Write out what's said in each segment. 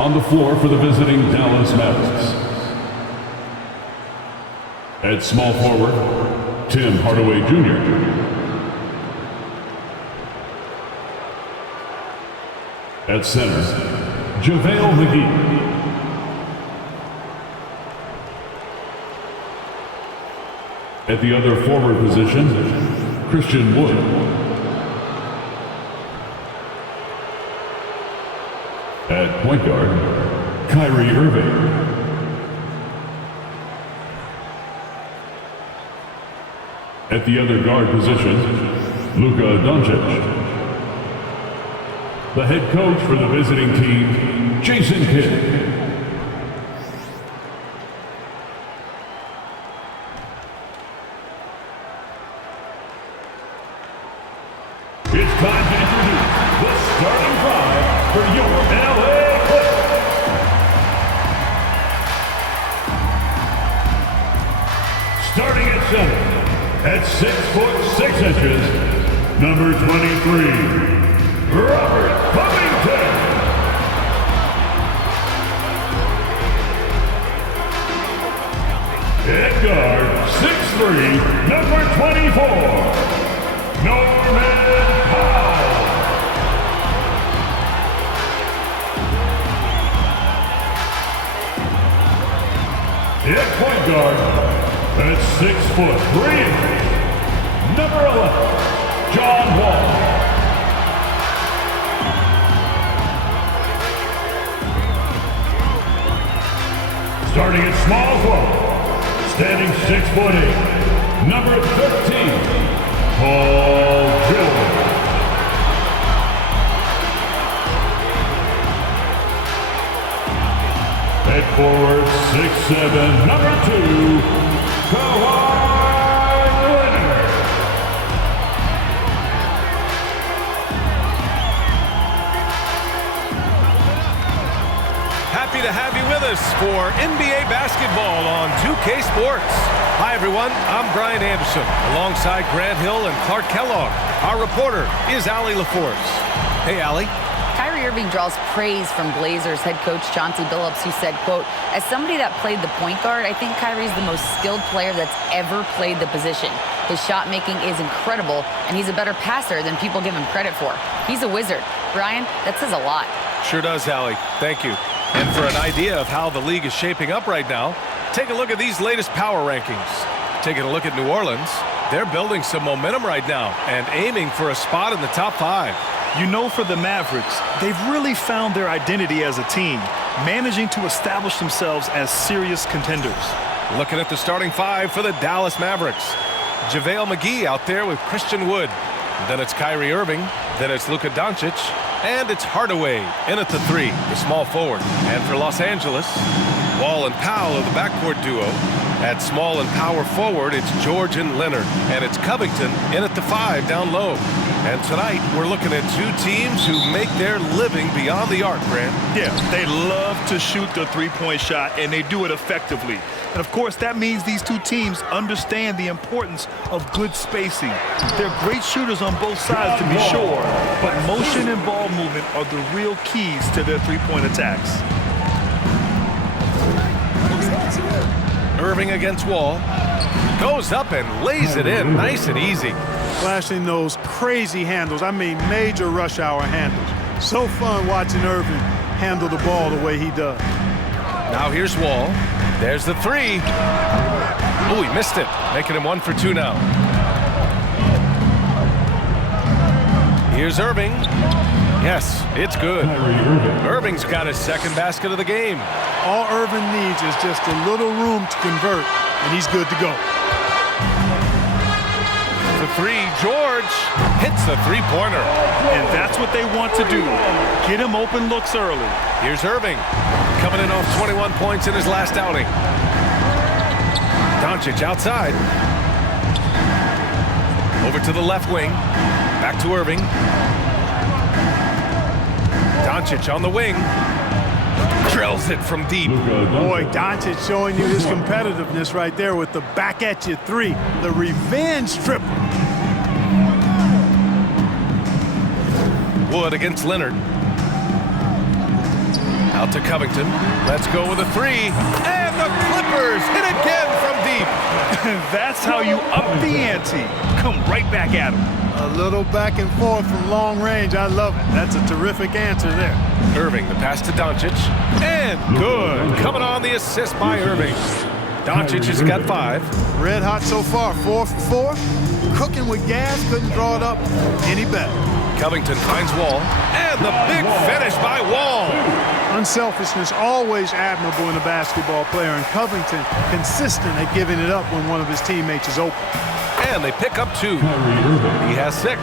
On the floor for the visiting Dallas Mavericks. At small forward, Tim Hardaway Jr. At center, JaVale McGee. At the other forward position, Christian Wood. At point guard, Kyrie Irving. At the other guard position, Luka Doncic. The head coach for the visiting team, Jason Kidd. It's time to introduce the starting five for your LA Clippers. Starting at center, at 6'6", number 23, Robert Covington. At guard, 6'3", number 24, Norman Powell. At point guard, at 6'3", number 11, John Wall. Starting at small forward, standing 6'8", number 13, Paul George. At forward, 6'7", number 2, Kawhi Leonard. Happy to have you with us for NBA basketball on 2K Sports. Hi, everyone. I'm Brian Anderson, alongside Grant Hill and Clark Kellogg. Our reporter is Allie LaForce. Hey, Allie. Kyrie Irving draws praise from Blazers head coach Chauncey Billups, who said, quote, "As somebody that played the point guard, I think Kyrie's the most skilled player that's ever played the position. His shot making is incredible, and he's a better passer than people give him credit for. He's a wizard." Brian, that says a lot. Sure does, Allie. Thank you. And for an idea of how the league is shaping up right now, take a look at these latest power rankings. Taking a look at New Orleans, they're building some momentum right now and aiming for a spot in the top 5. You know, for the Mavericks, they've really found their identity as a team, managing to establish themselves as serious contenders. Looking at the starting 5 for the Dallas Mavericks. JaVale McGee out there with Christian Wood. Then it's Kyrie Irving. Then it's Luka Doncic. And it's Hardaway in at the 3, the small forward. And for Los Angeles, Wall and Powell are the backcourt duo. At small and power forward, it's George and Leonard. And it's Covington in at the 5 down low. And tonight, we're looking at two teams who make their living beyond the arc, Grant. Yeah, they love to shoot the three-point shot, and they do it effectively. And, of course, that means these two teams understand the importance of good spacing. They're great shooters on both sides, to be sure, but motion and ball movement are the real keys to their three-point attacks. Irving against Wall. Goes up and lays it in nice and easy. Flashing those crazy handles. I mean, major rush hour handles. So fun watching Irving handle the ball the way he does. Now here's Wall. There's the 3. Oh, he missed it. Making him 1 for 2 now. Here's Irving. Yes, it's good. Irving's got his second basket of the game. All Irving needs is just a little room to convert, and he's good to go. The 3, George hits the three-pointer. And that's what they want to do. Get him open looks early. Here's Irving, coming in off 21 points in his last outing. Doncic outside. Over to the left wing. Back to Irving. Doncic on the wing. Drills it from deep. Boy, Doncic showing you his competitiveness right there with the back at you 3. The revenge triple. Wood against Leonard. Out to Covington. Let's go with a three. And the Clippers hit again from deep. That's how you up the ante. Come right back at him. A little back and forth from long range. I love it. That's a terrific answer there. Irving, the pass to Doncic. And good. Coming on the assist by Irving. Doncic has got 5. Red hot so far, 4 for 4. Cooking with gas, couldn't draw it up any better. Covington finds Wall. And the big finish by Wall. Unselfishness always admirable in a basketball player, and Covington consistent at giving it up when one of his teammates is open. And they pick up 2. He has 6.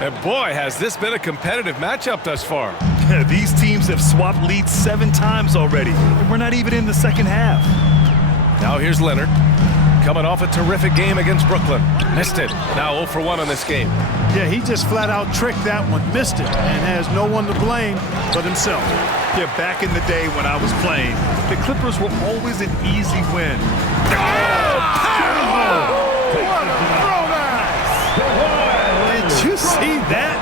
And boy, has this been a competitive matchup thus far. These teams have swapped leads 7 times already, and we're not even in the second half. Now here's Leonard. Coming off a terrific game against Brooklyn. Missed it. Now 0 for 1 on this game. Yeah, he just flat out tricked that one, missed it, and has no one to blame but himself. Yeah, back in the day when I was playing, the Clippers were always an easy win. Did you see that?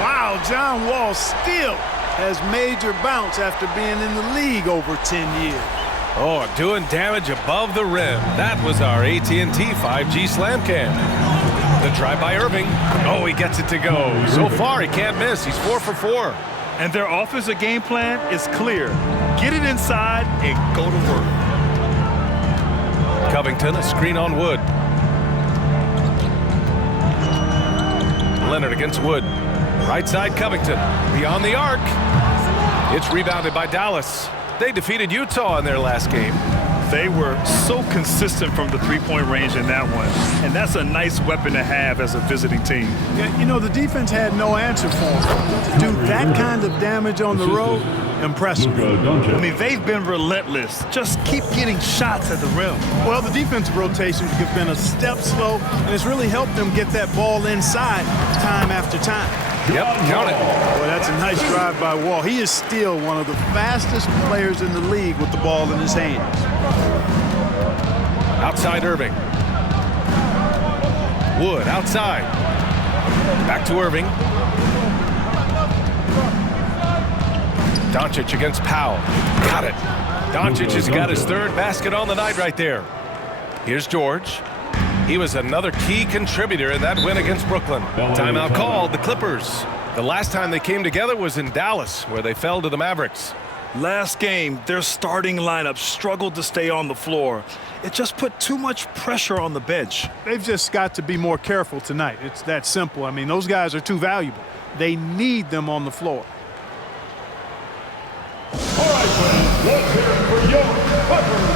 Wow, John Wall still has major bounce after being in the league over 10 years. Oh, doing damage above the rim. That was our AT&T 5G slam cam. The drive by Irving. Oh, he gets it to go. So far, he can't miss. He's 4 for 4. And their offensive game plan is clear. Get it inside and go to work. Covington, a screen on Wood. Leonard against Wood. Right side Covington. Beyond the arc. It's rebounded by Dallas. They defeated Utah in their last game. They were so consistent from the three-point range in that one. And that's a nice weapon to have as a visiting team. Yeah, you know, the defense had no answer for him. To do that kind of damage on the road, impressive. I mean, they've been relentless. Just keep getting shots at the rim. Well, the defensive rotations have been a step slow, and it's really helped them get that ball inside time after time. Yep, count it. Boy, that's a nice drive by Wall. He is still one of the fastest players in the league with the ball in his hands. Outside Irving. Wood outside. Back to Irving. Doncic against Powell. Got it. Doncic has got his 3rd basket on the night right there. Here's George. He was another key contributor in that win against Brooklyn. Timeout called, the Clippers. The last time they came together was in Dallas, where they fell to the Mavericks. Last game, their starting lineup struggled to stay on the floor. It just put too much pressure on the bench. They've just got to be more careful tonight. It's that simple. I mean, those guys are too valuable. They need them on the floor. All right, friends, let's hear it for your Clippers.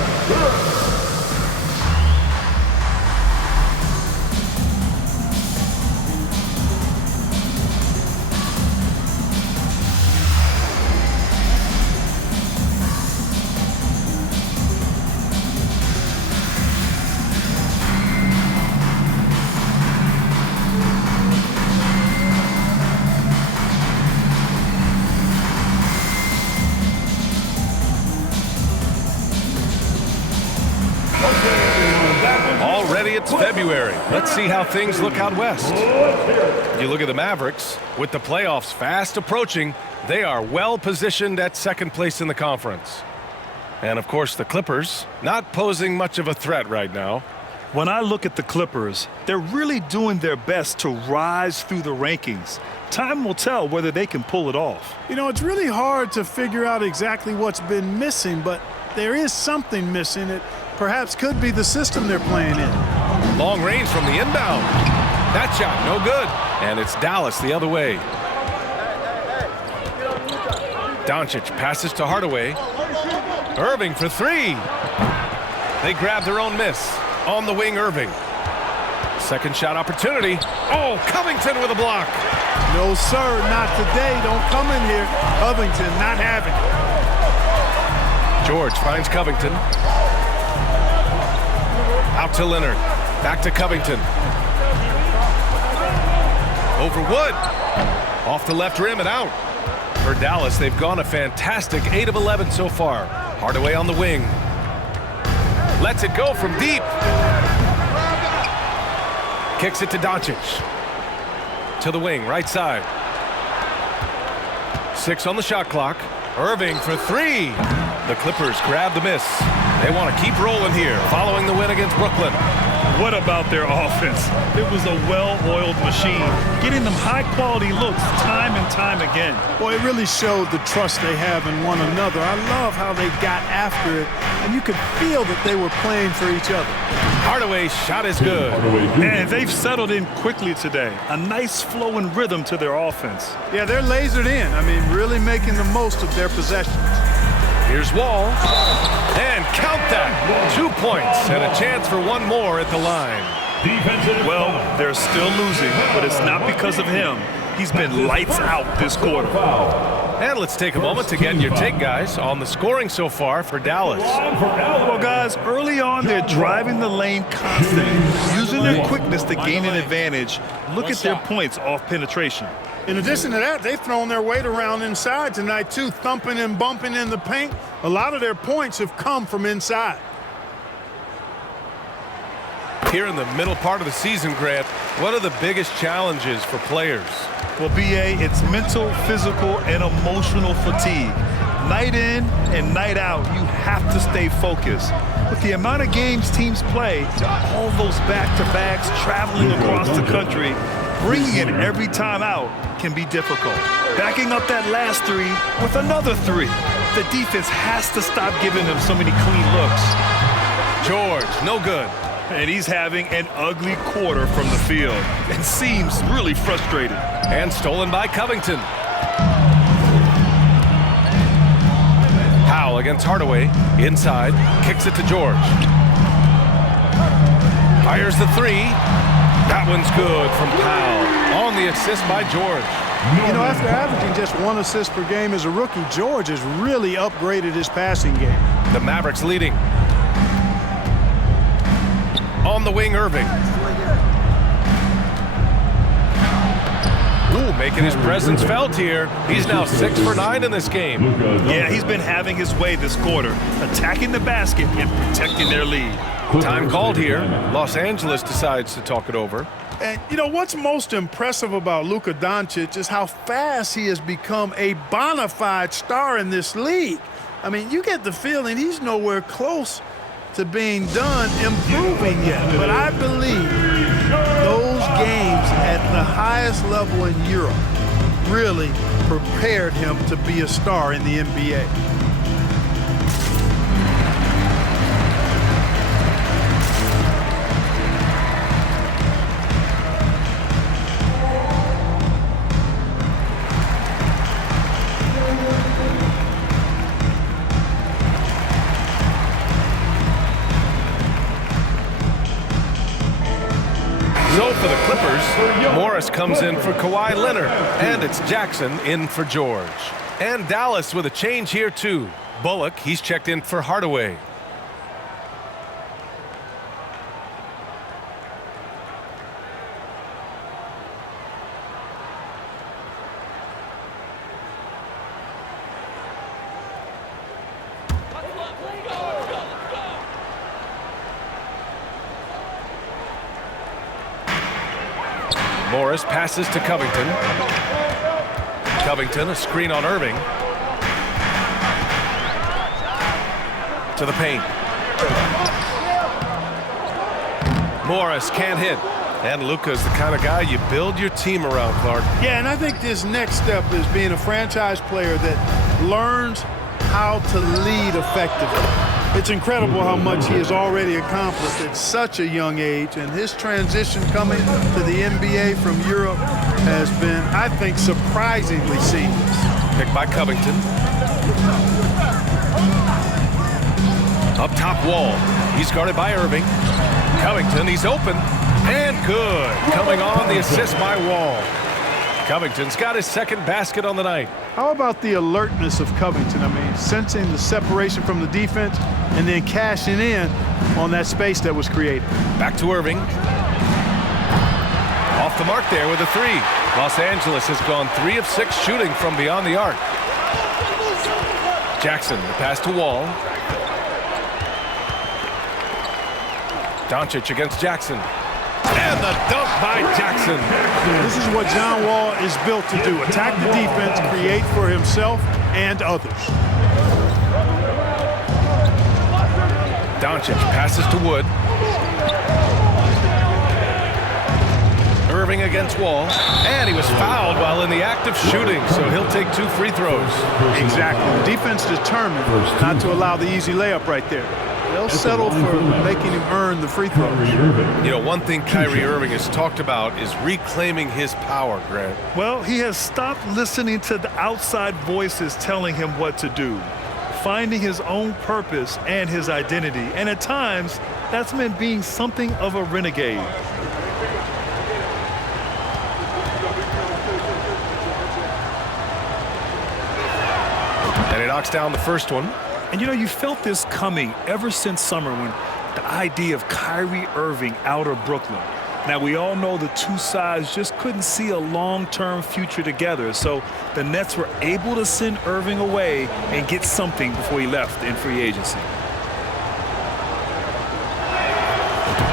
Already it's February. Let's see how things look out west. You look at the Mavericks. With the playoffs fast approaching, they are well positioned at 2nd place in the conference. And of course the Clippers, not posing much of a threat right now. When I look at the Clippers, they're really doing their best to rise through the rankings. Time will tell whether they can pull it off. You know, it's really hard to figure out exactly what's been missing, but there is something missing. It perhaps could be the system they're playing in. Long range from the inbound. That shot, no good. And it's Dallas the other way. Doncic passes to Hardaway. Irving for 3. They grab their own miss. On the wing, Irving. Second shot opportunity. Oh, Covington with a block. No, sir, not today. Don't come in here. Covington not having it. George finds Covington. Out to Leonard. Back to Covington. Over Wood. Off the left rim and out. For Dallas, they've gone a fantastic 8 of 11 so far. Hardaway on the wing. Lets it go from deep. Kicks it to Doncic. To the wing, right side. 6 on the shot clock. Irving for three. The Clippers grab the miss. They want to keep rolling here following the win against Brooklyn. What about their offense? It was a well-oiled machine, getting them high-quality looks time and time again. Boy, it really showed the trust they have in one another. I love how they got after it, and you could feel that they were playing for each other. Hardaway's shot is good. And they've settled in quickly today. A nice flow and rhythm to their offense. Yeah, they're lasered in. I mean, really making the most of their possessions. Here's Wall. And count that. 2 points and a chance for one more at the line. Well, they're still losing, but it's not because of him. He's been lights out this quarter. And let's take a moment to get your take, guys, on the scoring so far for Dallas. Well, guys, early on, they're driving the lane constantly, using their quickness to gain an advantage. Look at their points off penetration. In addition to that, they've thrown their weight around inside tonight, too, thumping and bumping in the paint. A lot of their points have come from inside. Here in the middle part of the season, Grant, what are the biggest challenges for players? Well, B.A., it's mental, physical, and emotional fatigue. Night in and night out, you have to stay focused. With the amount of games teams play, all those back-to-backs, traveling across the country, bringing it every time out can be difficult. Backing up that last three with another three. The defense has to stop giving them so many clean looks. George, no good. And he's having an ugly quarter from the field and seems really frustrated. And stolen by Covington. Powell against Hardaway. Inside. Kicks it to George. Fires the three. That one's good from Powell. On the assist by George. You know, after averaging just 1 assist per game as a rookie, George has really upgraded his passing game. The Mavericks leading. On the wing, Irving. Ooh, making his presence felt here. He's now 6 for 9 in this game. Yeah, he's been having his way this quarter, attacking the basket and protecting their lead. Time called here. Los Angeles decides to talk it over. And, you know, what's most impressive about Luka Doncic is how fast he has become a bona fide star in this league. I mean, you get the feeling he's nowhere close to being done improving yet. But I believe those games at the highest level in Europe really prepared him to be a star in the NBA. So for the Clippers, Morris comes in for Kawhi Leonard, and it's Jackson in for George. And Dallas with a change here too. Bullock, he's checked in for Hardaway. Morris passes to Covington. Covington, a screen on Irving. To the paint. Morris can't hit. And Luka's the kind of guy you build your team around, Clark. Yeah, and I think this next step is being a franchise player that learns how to lead effectively. It's incredible how much he has already accomplished at such a young age, and his transition coming to the NBA from Europe has been, I think, surprisingly seamless. Picked by Covington. Up top, Wall. He's guarded by Irving. Covington, he's open. And good. Coming on the assist by Wall. Covington's got his second basket on the night. How about the alertness of Covington? I mean, sensing the separation from the defense and then cashing in on that space that was created. Back to Irving. Off the mark there with a three. Los Angeles has gone 3 of 6 shooting from beyond the arc. Jackson, the pass to Wall. Doncic against Jackson. And the dunk by Jackson. This is what John Wall is built to do. Attack the defense, create for himself and others. Doncic passes to Wood. Irving against Wall. And he was fouled while in the act of shooting, so he'll take 2 free throws. Exactly. The defense determined not to allow the easy layup right there. They'll settle for making him earn the free throws. You know, one thing Kyrie Irving has talked about is reclaiming his power, Grant. Well, he has stopped listening to the outside voices telling him what to do, finding his own purpose and his identity. And at times, that's meant being something of a renegade. And he knocks down the first one. And, you know, you felt this coming ever since summer when the idea of Kyrie Irving out of Brooklyn. Now, we all know the two sides just couldn't see a long-term future together. So the Nets were able to send Irving away and get something before he left in free agency.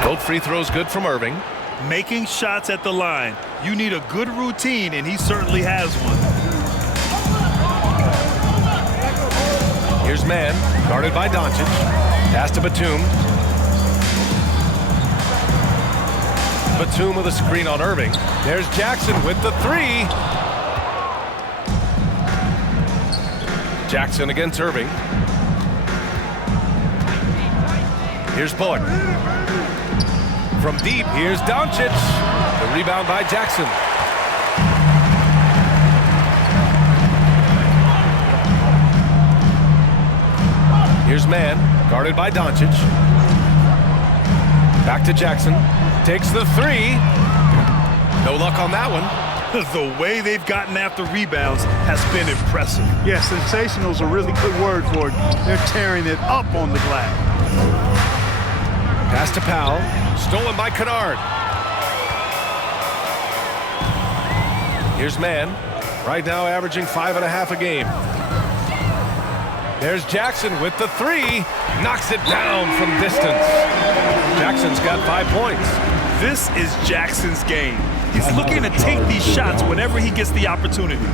Both free throws good from Irving. Making shots at the line. You need a good routine, and he certainly has one. Here's man, guarded by Doncic. Pass to Batum. Batum with a screen on Irving. There's Jackson with the 3. Jackson against Irving. Here's Bullock. From deep, here's Doncic. The rebound by Jackson. Here's man, guarded by Doncic. Back to Jackson. Takes the 3. No luck on that one. The way they've gotten after rebounds has been impressive. Yeah, sensational is a really good word for it. They're tearing it up on the glass. Pass to Powell. Stolen by Kennard. Here's man. Right now averaging 5.5 a game. There's Jackson with the 3. Knocks it down from distance. Jackson's got 5 points. This is Jackson's game. He's looking to take these shots whenever he gets the opportunity.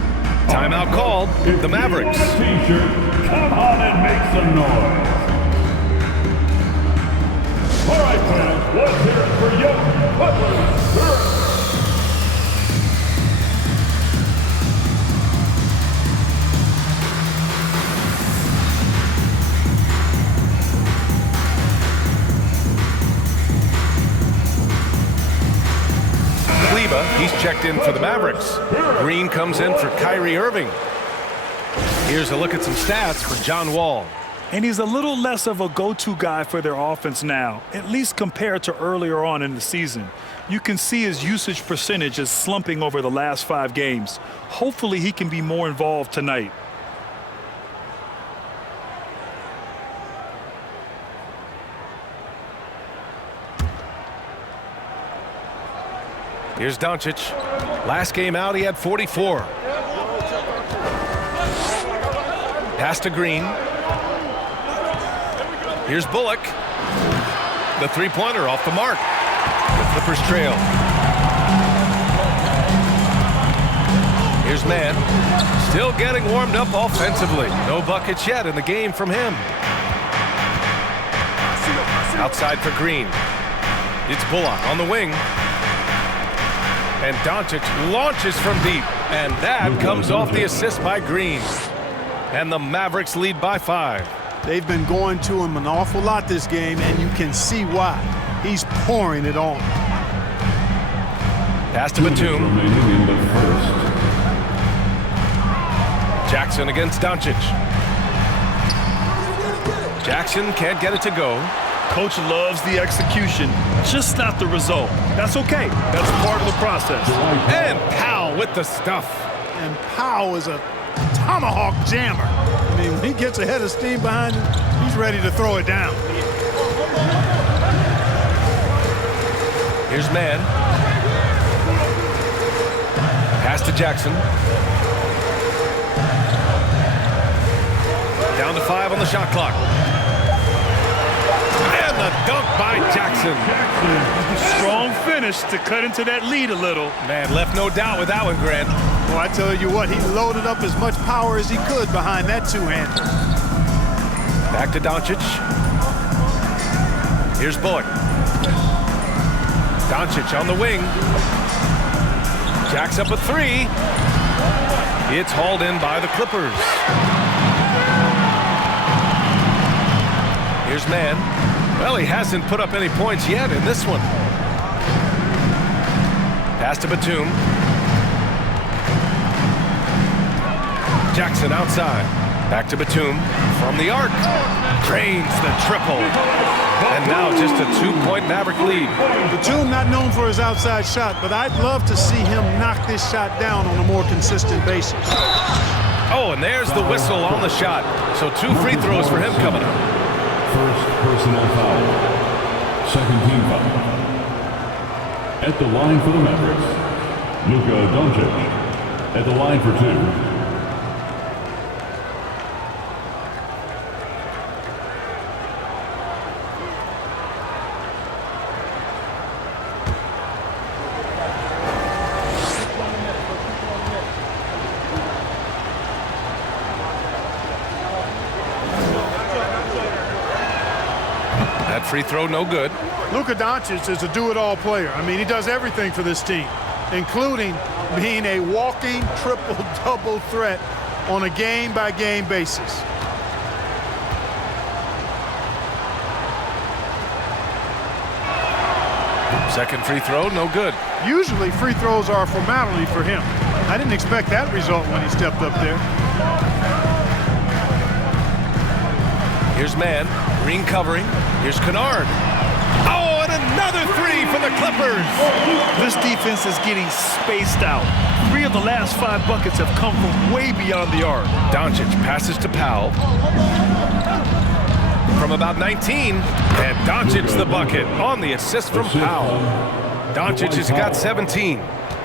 Timeout called. The Mavericks. T-shirt, come on and make some noise. All right, fans, let's hear it for Yogi Butler. He's checked in for the Mavericks. Green comes in for Kyrie Irving. Here's a look at some stats for John Wall. And he's a little less of a go-to guy for their offense now, at least compared to earlier on in the season. You can see his usage percentage is slumping over the last 5 games. Hopefully he can be more involved tonight. Here's Doncic. Last game out, he had 44. Pass to Green. Here's Bullock. The three-pointer off the mark. The Clippers trail. Here's man. Still getting warmed up offensively. No buckets yet in the game from him. Outside for Green. It's Bullock on the wing. And Doncic launches from deep. And that comes off the assist by Green. And the Mavericks lead by 5. They've been going to him an awful lot this game, and you can see why. He's pouring it on. Pass to Batum. Jackson against Doncic. Jackson can't get it to go. Coach loves the execution, just not the result. That's okay. That's part of the process. And Powell with the stuff. And Powell is a tomahawk jammer. I mean, when he gets a head of steam behind him, he's ready to throw it down. Here's man. Pass to Jackson. Down to 5 on the shot clock. And the Dunk by Jackson. Strong finish to cut into that lead a little. Man, left no doubt with that one, Grant. Well, I tell you what, he loaded up as much power as he could behind that two-hander. Back to Doncic. Here's Bullock. Doncic on the wing. Jacks up a three. It's hauled in by the Clippers. Here's Mann. Well, he hasn't put up any points yet in this one. Pass to Batum. Jackson outside. Back to Batum. From the arc. Drains the triple. And now just a two-point Maverick lead. Batum not known for his outside shot, but I'd love to see him knock this shot down on a more consistent basis. Oh, and there's the whistle on the shot. So 2 free throws for him coming up. First personal foul. Second team foul. At the line for the Mavericks, Luka Doncic. At the line for 2. That free throw, no good. Luka Doncic is a do-it-all player. I mean, he does everything for this team, including being a walking triple-double threat on a game-by-game basis. Second free throw, no good. Usually, free throws are a formality for him. I didn't expect that result when he stepped up there. Here's Mann. Green covering. Here's Kennard. Oh, and another three for the Clippers. This defense is getting spaced out. 3 of the last 5 buckets have come from way beyond the arc. Doncic passes to Powell. From about 19. And Doncic the bucket on the assist from Powell. Doncic has got 17.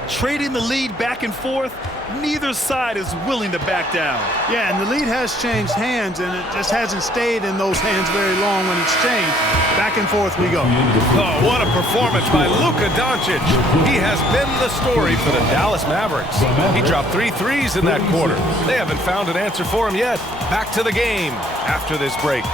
Trading the lead back and forth, neither side is willing to back down. Yeah, and the lead has changed hands, and it just hasn't stayed in those hands very long when it's changed. Back and forth we go. Oh, what a performance by Luka Doncic. He has been the story for the Dallas Mavericks. He dropped 3 threes in that quarter. They haven't found an answer for him yet. Back to the game after this break.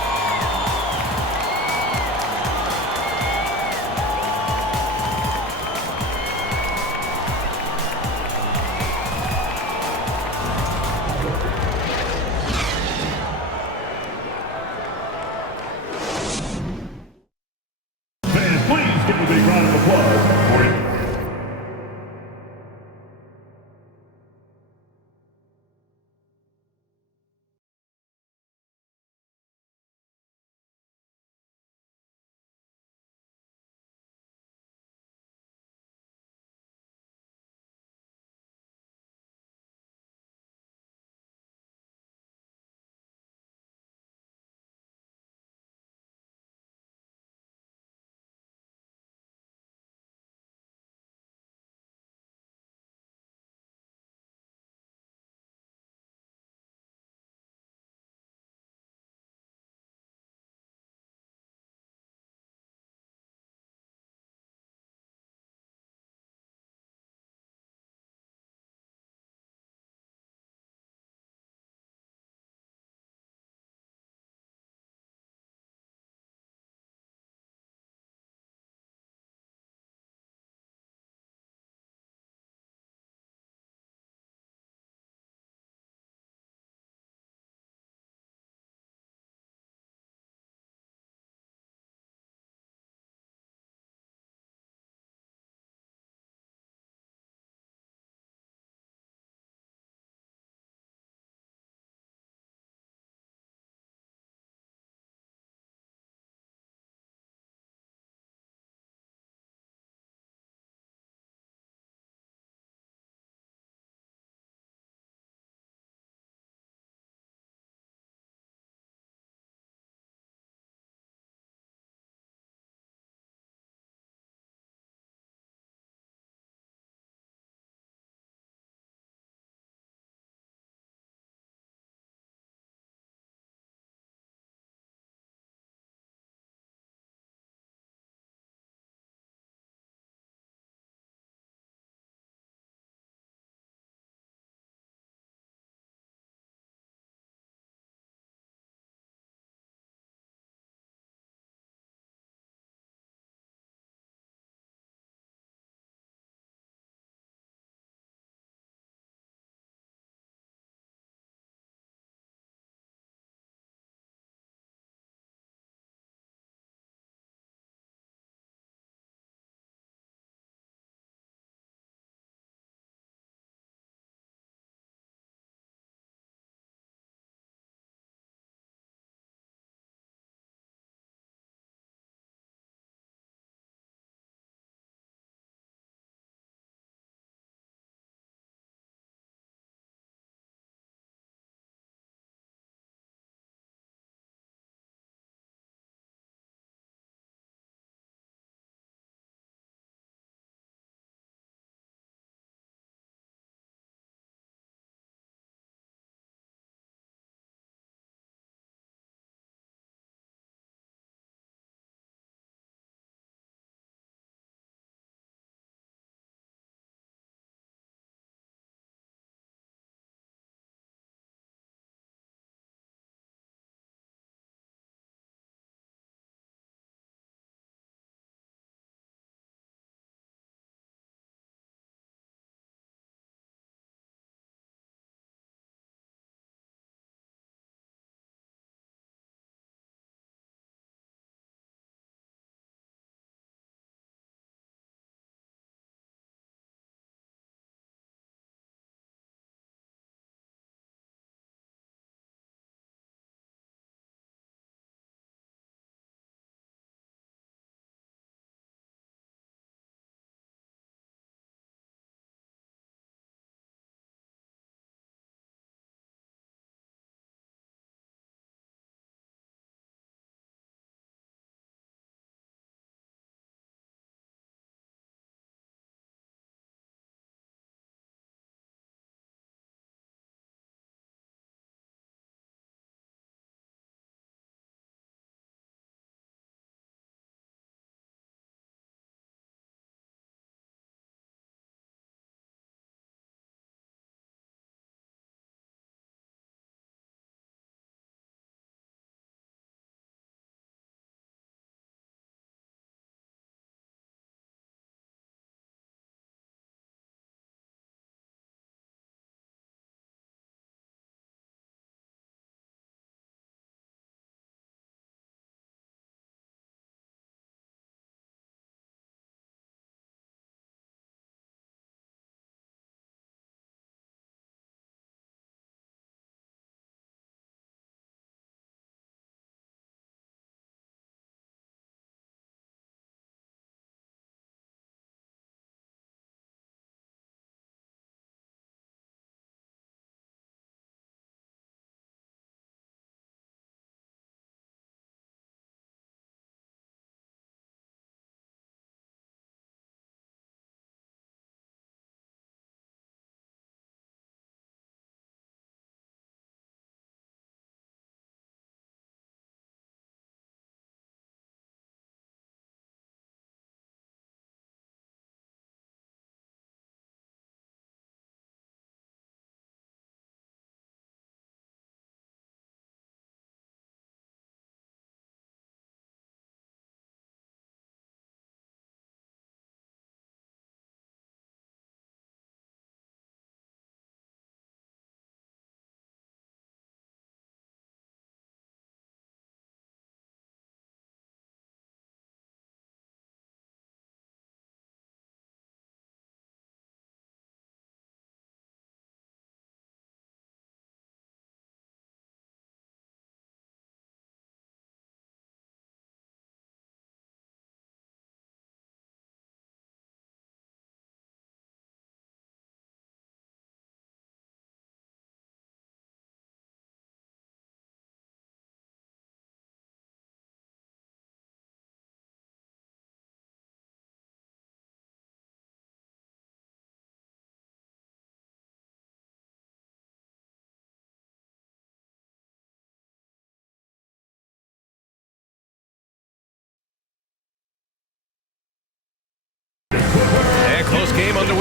Please give a big round of applause for him.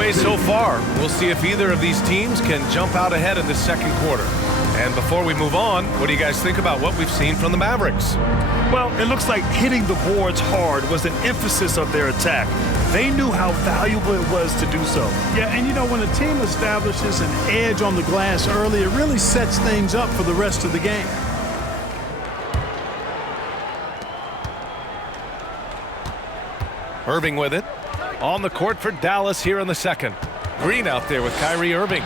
ways so far. We'll see if either of these teams can jump out ahead in the second quarter. And before we move on, what do you guys think about what we've seen from the Mavericks? Well, it looks like hitting the boards hard was an emphasis of their attack. They knew how valuable it was to do so. Yeah, and you know, when a team establishes an edge on the glass early, it really sets things up for the rest of the game. Irving with it. On the court for Dallas here in the second. Green out there with Kyrie Irving.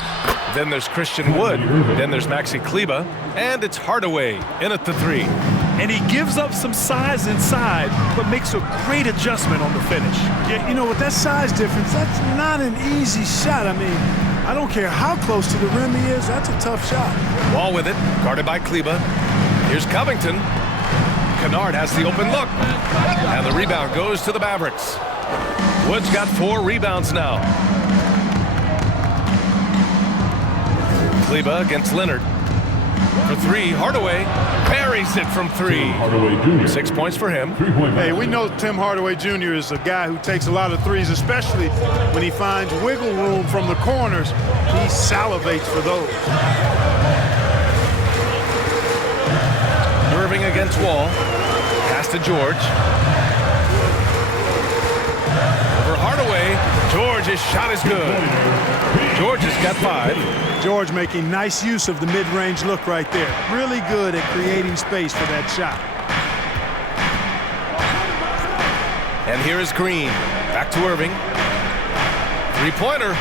Then there's Christian Wood. Then there's Maxi Kleber. And it's Hardaway in at the three. And he gives up some size inside, but makes a great adjustment on the finish. Yeah, you know, with that size difference, that's not an easy shot. I mean, I don't care how close to the rim he is, that's a tough shot. Wall with it, guarded by Kleber. Here's Covington. Kennard has the open look. And the rebound goes to the Mavericks. Wood's got 4 rebounds now. Kleber against Leonard. For 3, Hardaway buries it from 3. Hardaway Jr. 6 points for him. Hey, we know Tim Hardaway Jr. is a guy who takes a lot of threes, especially when he finds wiggle room from the corners. He salivates for those. Irving against Wall. Pass to George. Over Hardaway. George's shot is good. George has got 5. George making nice use of the mid-range look right there. Really good at creating space for that shot. And here is Green. Back to Irving. 3-pointer.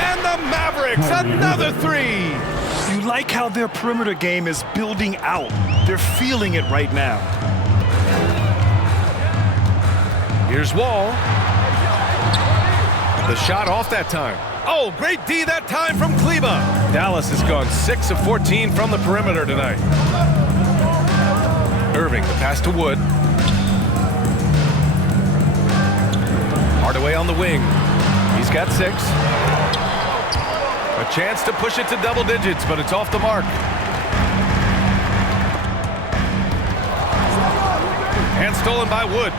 And the Mavericks, another 3. You like how their perimeter game is building out. They're feeling it right now. Here's Wall. The shot off that time. Oh, great D that time from Kleber. Dallas has gone 6 of 14 from the perimeter tonight. Irving, the pass to Wood. Hardaway on the wing. He's got 6. A chance to push it to double digits, but it's off the mark. And stolen by Wood.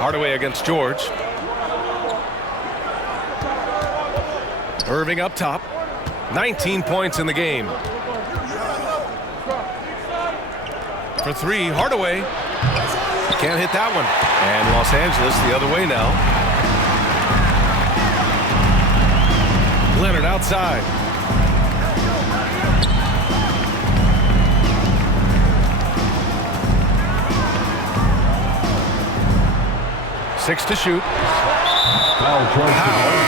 Hardaway against George. Irving up top. 19 points in the game. For 3, Hardaway. Can't hit that one. And Los Angeles the other way now. Leonard outside. Six to shoot. Powell,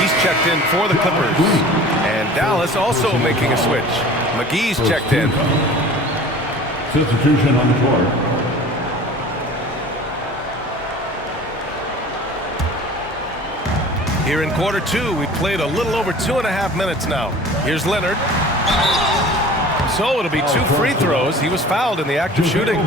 he's checked in for the Clippers. And Dallas also making a switch. McGee's checked in. Substitution on the court. Here in quarter 2, we played a little over 2.5 minutes now. Here's Leonard. So it'll be 2 free throws. He was fouled in the act of shooting.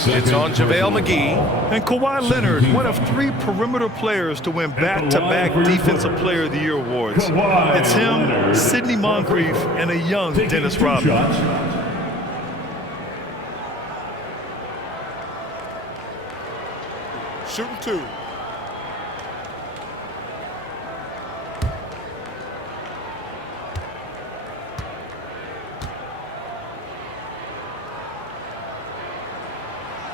It's on JaVale McGee. And Kawhi Leonard, one of 3 perimeter players to win back-to-back Defensive Player of the Year awards. It's him, Sidney Moncrief, and a young Dennis Rodman. Shooting 2.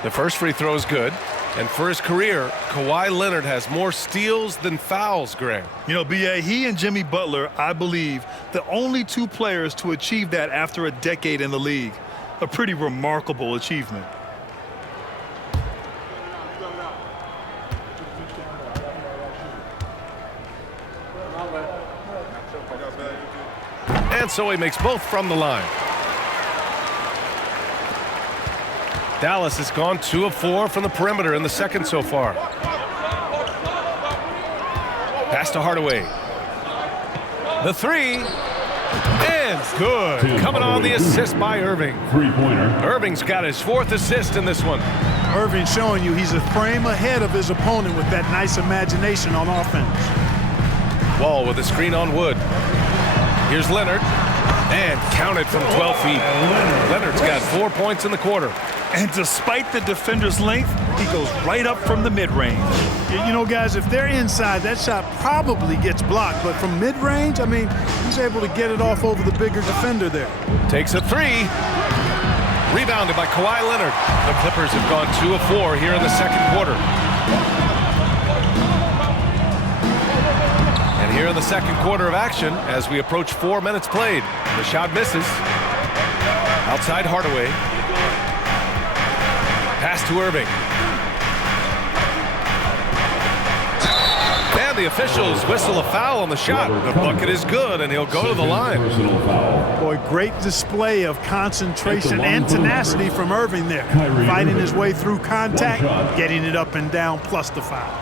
The first free throw is good. And for his career, Kawhi Leonard has more steals than fouls, Graham. You know, B.A., he and Jimmy Butler, I believe, the only 2 players to achieve that after a decade in the league. A pretty remarkable achievement. And so he makes both from the line. Dallas has gone 2 of 4 from the perimeter in the second so far. Pass to Hardaway. The 3. And good. Coming on the assist by Irving. 3-pointer. Irving's got his 4th assist in this one. Irving showing you he's a frame ahead of his opponent with that nice imagination on offense. Wall with a screen on Wood. Here's Leonard. And counted from 12 feet. Leonard's got 4 points in the quarter. And despite the defender's length, he goes right up from the mid-range. You know, guys, if they're inside, that shot probably gets blocked. But from mid-range, I mean, he's able to get it off over the bigger defender there. Takes a three. Rebounded by Kawhi Leonard. The Clippers have gone 2 of 4 here in the second quarter. And here in the second quarter of action, as we approach 4 minutes played, the shot misses. Outside Hardaway. Pass to Irving. And the officials whistle a foul on the shot. The bucket is good, and he'll go to the line. Boy, great display of concentration and tenacity from Irving there. Fighting his way through contact, getting it up and down, plus the foul.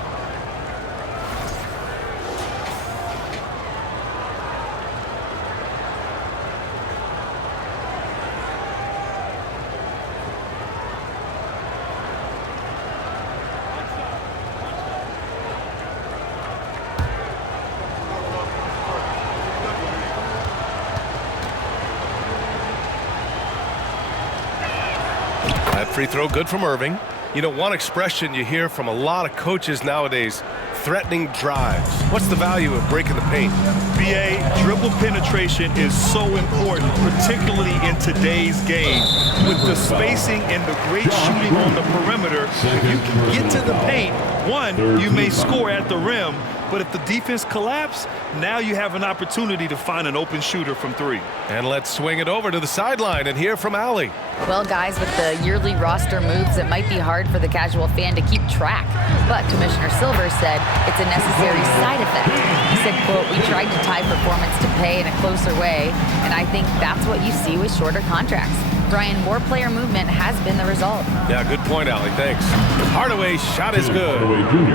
That free throw good from Irving. You know, one expression you hear from a lot of coaches nowadays, threatening drives. What's the value of breaking the paint? BA, dribble penetration is so important, particularly in today's game. With the spacing and the great shooting on the perimeter, if you can get to the paint, one, you may score at the rim, but if the defense collapses, now you have an opportunity to find an open shooter from 3. And let's swing it over to the sideline and hear from Allie. Well, guys, with the yearly roster moves, it might be hard for the casual fan to keep track. But Commissioner Silver said it's a necessary side effect. He said, quote, "We tried to tie performance to pay in a closer way, and I think that's what you see with shorter contracts." Brian, more player movement has been the result. Yeah, good point, Allie. Thanks. Hardaway's shot is good.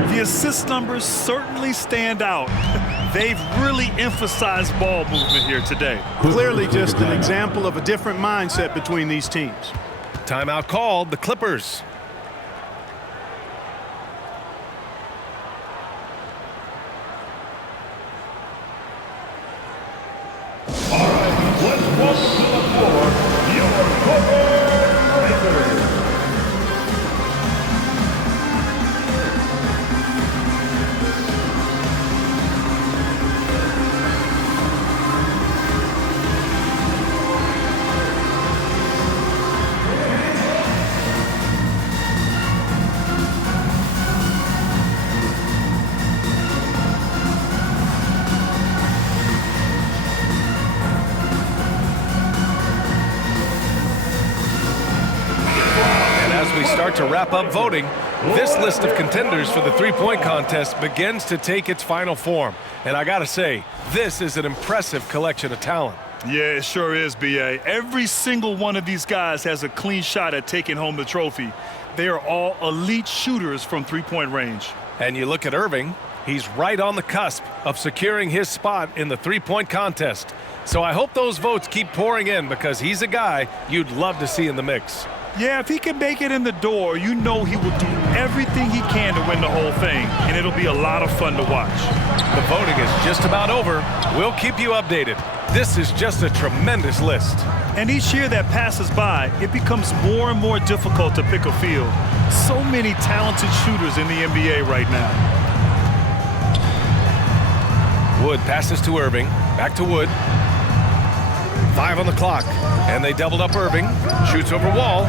The assist numbers certainly stand out. They've really emphasized ball movement here today. Clearly just an example of a different mindset between these teams. Timeout called, the Clippers. All right, let's welcome to the floor your Clippers. Start to wrap up voting, this list of contenders for the three-point contest begins to take its final form. And I gotta say, this is an impressive collection of talent. Yeah, it sure is, BA. Every single one of these guys has a clean shot at taking home the trophy. They are all elite shooters from three-point range. And you look at Irving, he's right on the cusp of securing his spot in the three-point contest. So I hope those votes keep pouring in because he's a guy you'd love to see in the mix. Yeah, if he can make it in the door, you know he will do everything he can to win the whole thing, and it'll be a lot of fun to watch. The voting is just about over. We'll keep you updated. This is just a tremendous list. And each year that passes by, it becomes more and more difficult to pick a field. So many talented shooters in the NBA right now. Wood passes to Irving. Back to Wood. 5 on the clock, and they doubled up Irving. Shoots over wall.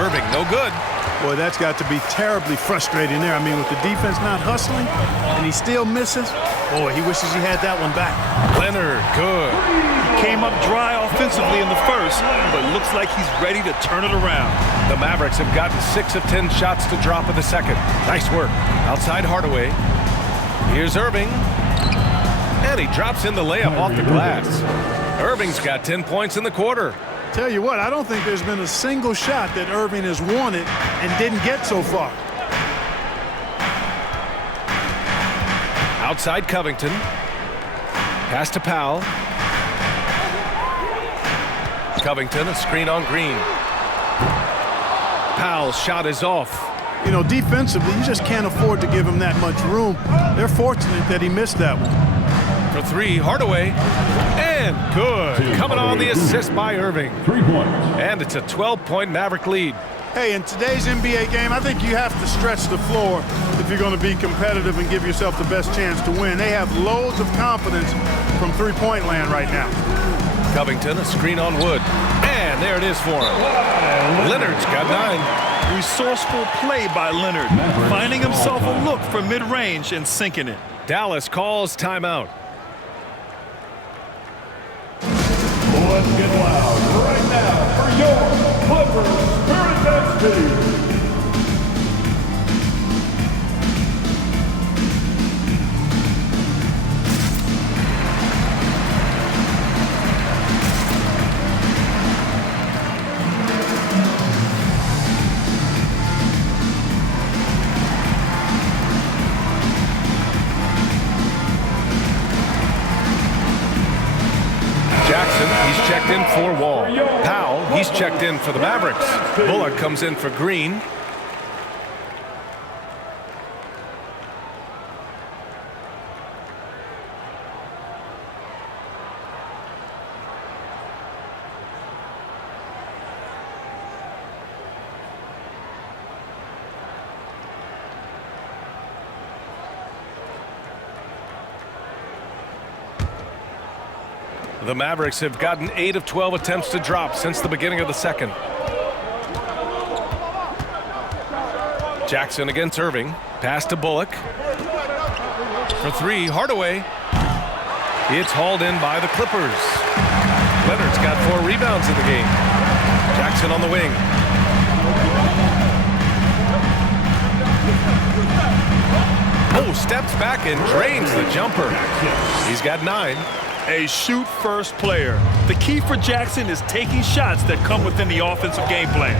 Irving, no good. Boy, that's got to be terribly frustrating there. I mean, with the defense not hustling, and he still misses. Boy, he wishes he had that one back. Leonard, good. He came up dry offensively in the first, but looks like he's ready to turn it around. The Mavericks have gotten 6 of 10 shots to drop in the second. Nice work. Outside Hardaway. Here's Irving. And he drops in the layup off the glass. Irving's got 10 points in the quarter. Tell you what, I don't think there's been a single shot that Irving has wanted and didn't get so far. Outside Covington. Pass to Powell. Covington, a screen on Green. Powell's shot is off. You know, defensively, you just can't afford to give him that much room. They're fortunate that he missed that one. For for three, Hardaway, and good. Coming on the assist by Irving. 3 points. And it's a 12-point Maverick lead. Hey, in today's NBA game, I think you have to stretch the floor if you're going to be competitive and give yourself the best chance to win. They have loads of confidence from three-point land right now. Covington, a screen on Wood. And there it is for him. Leonard's got 9. Resourceful play by Leonard, finding himself a look from mid-range and sinking it. Dallas calls timeout. Let's get loud right now for your Clippers Spirit Dance Team. He's checked in for Wall. Powell, he's checked in for the Mavericks. Bullock comes in for Green. The Mavericks have gotten 8 of 12 attempts to drop since the beginning of the second. Jackson against Irving. Pass to Bullock. For three, Hardaway. It's hauled in by the Clippers. Leonard's got 4 rebounds in the game. Jackson on the wing. Oh, steps back and drains the jumper. He's got 9. A shoot-first player. The key for Jackson is taking shots that come within the offensive game plan.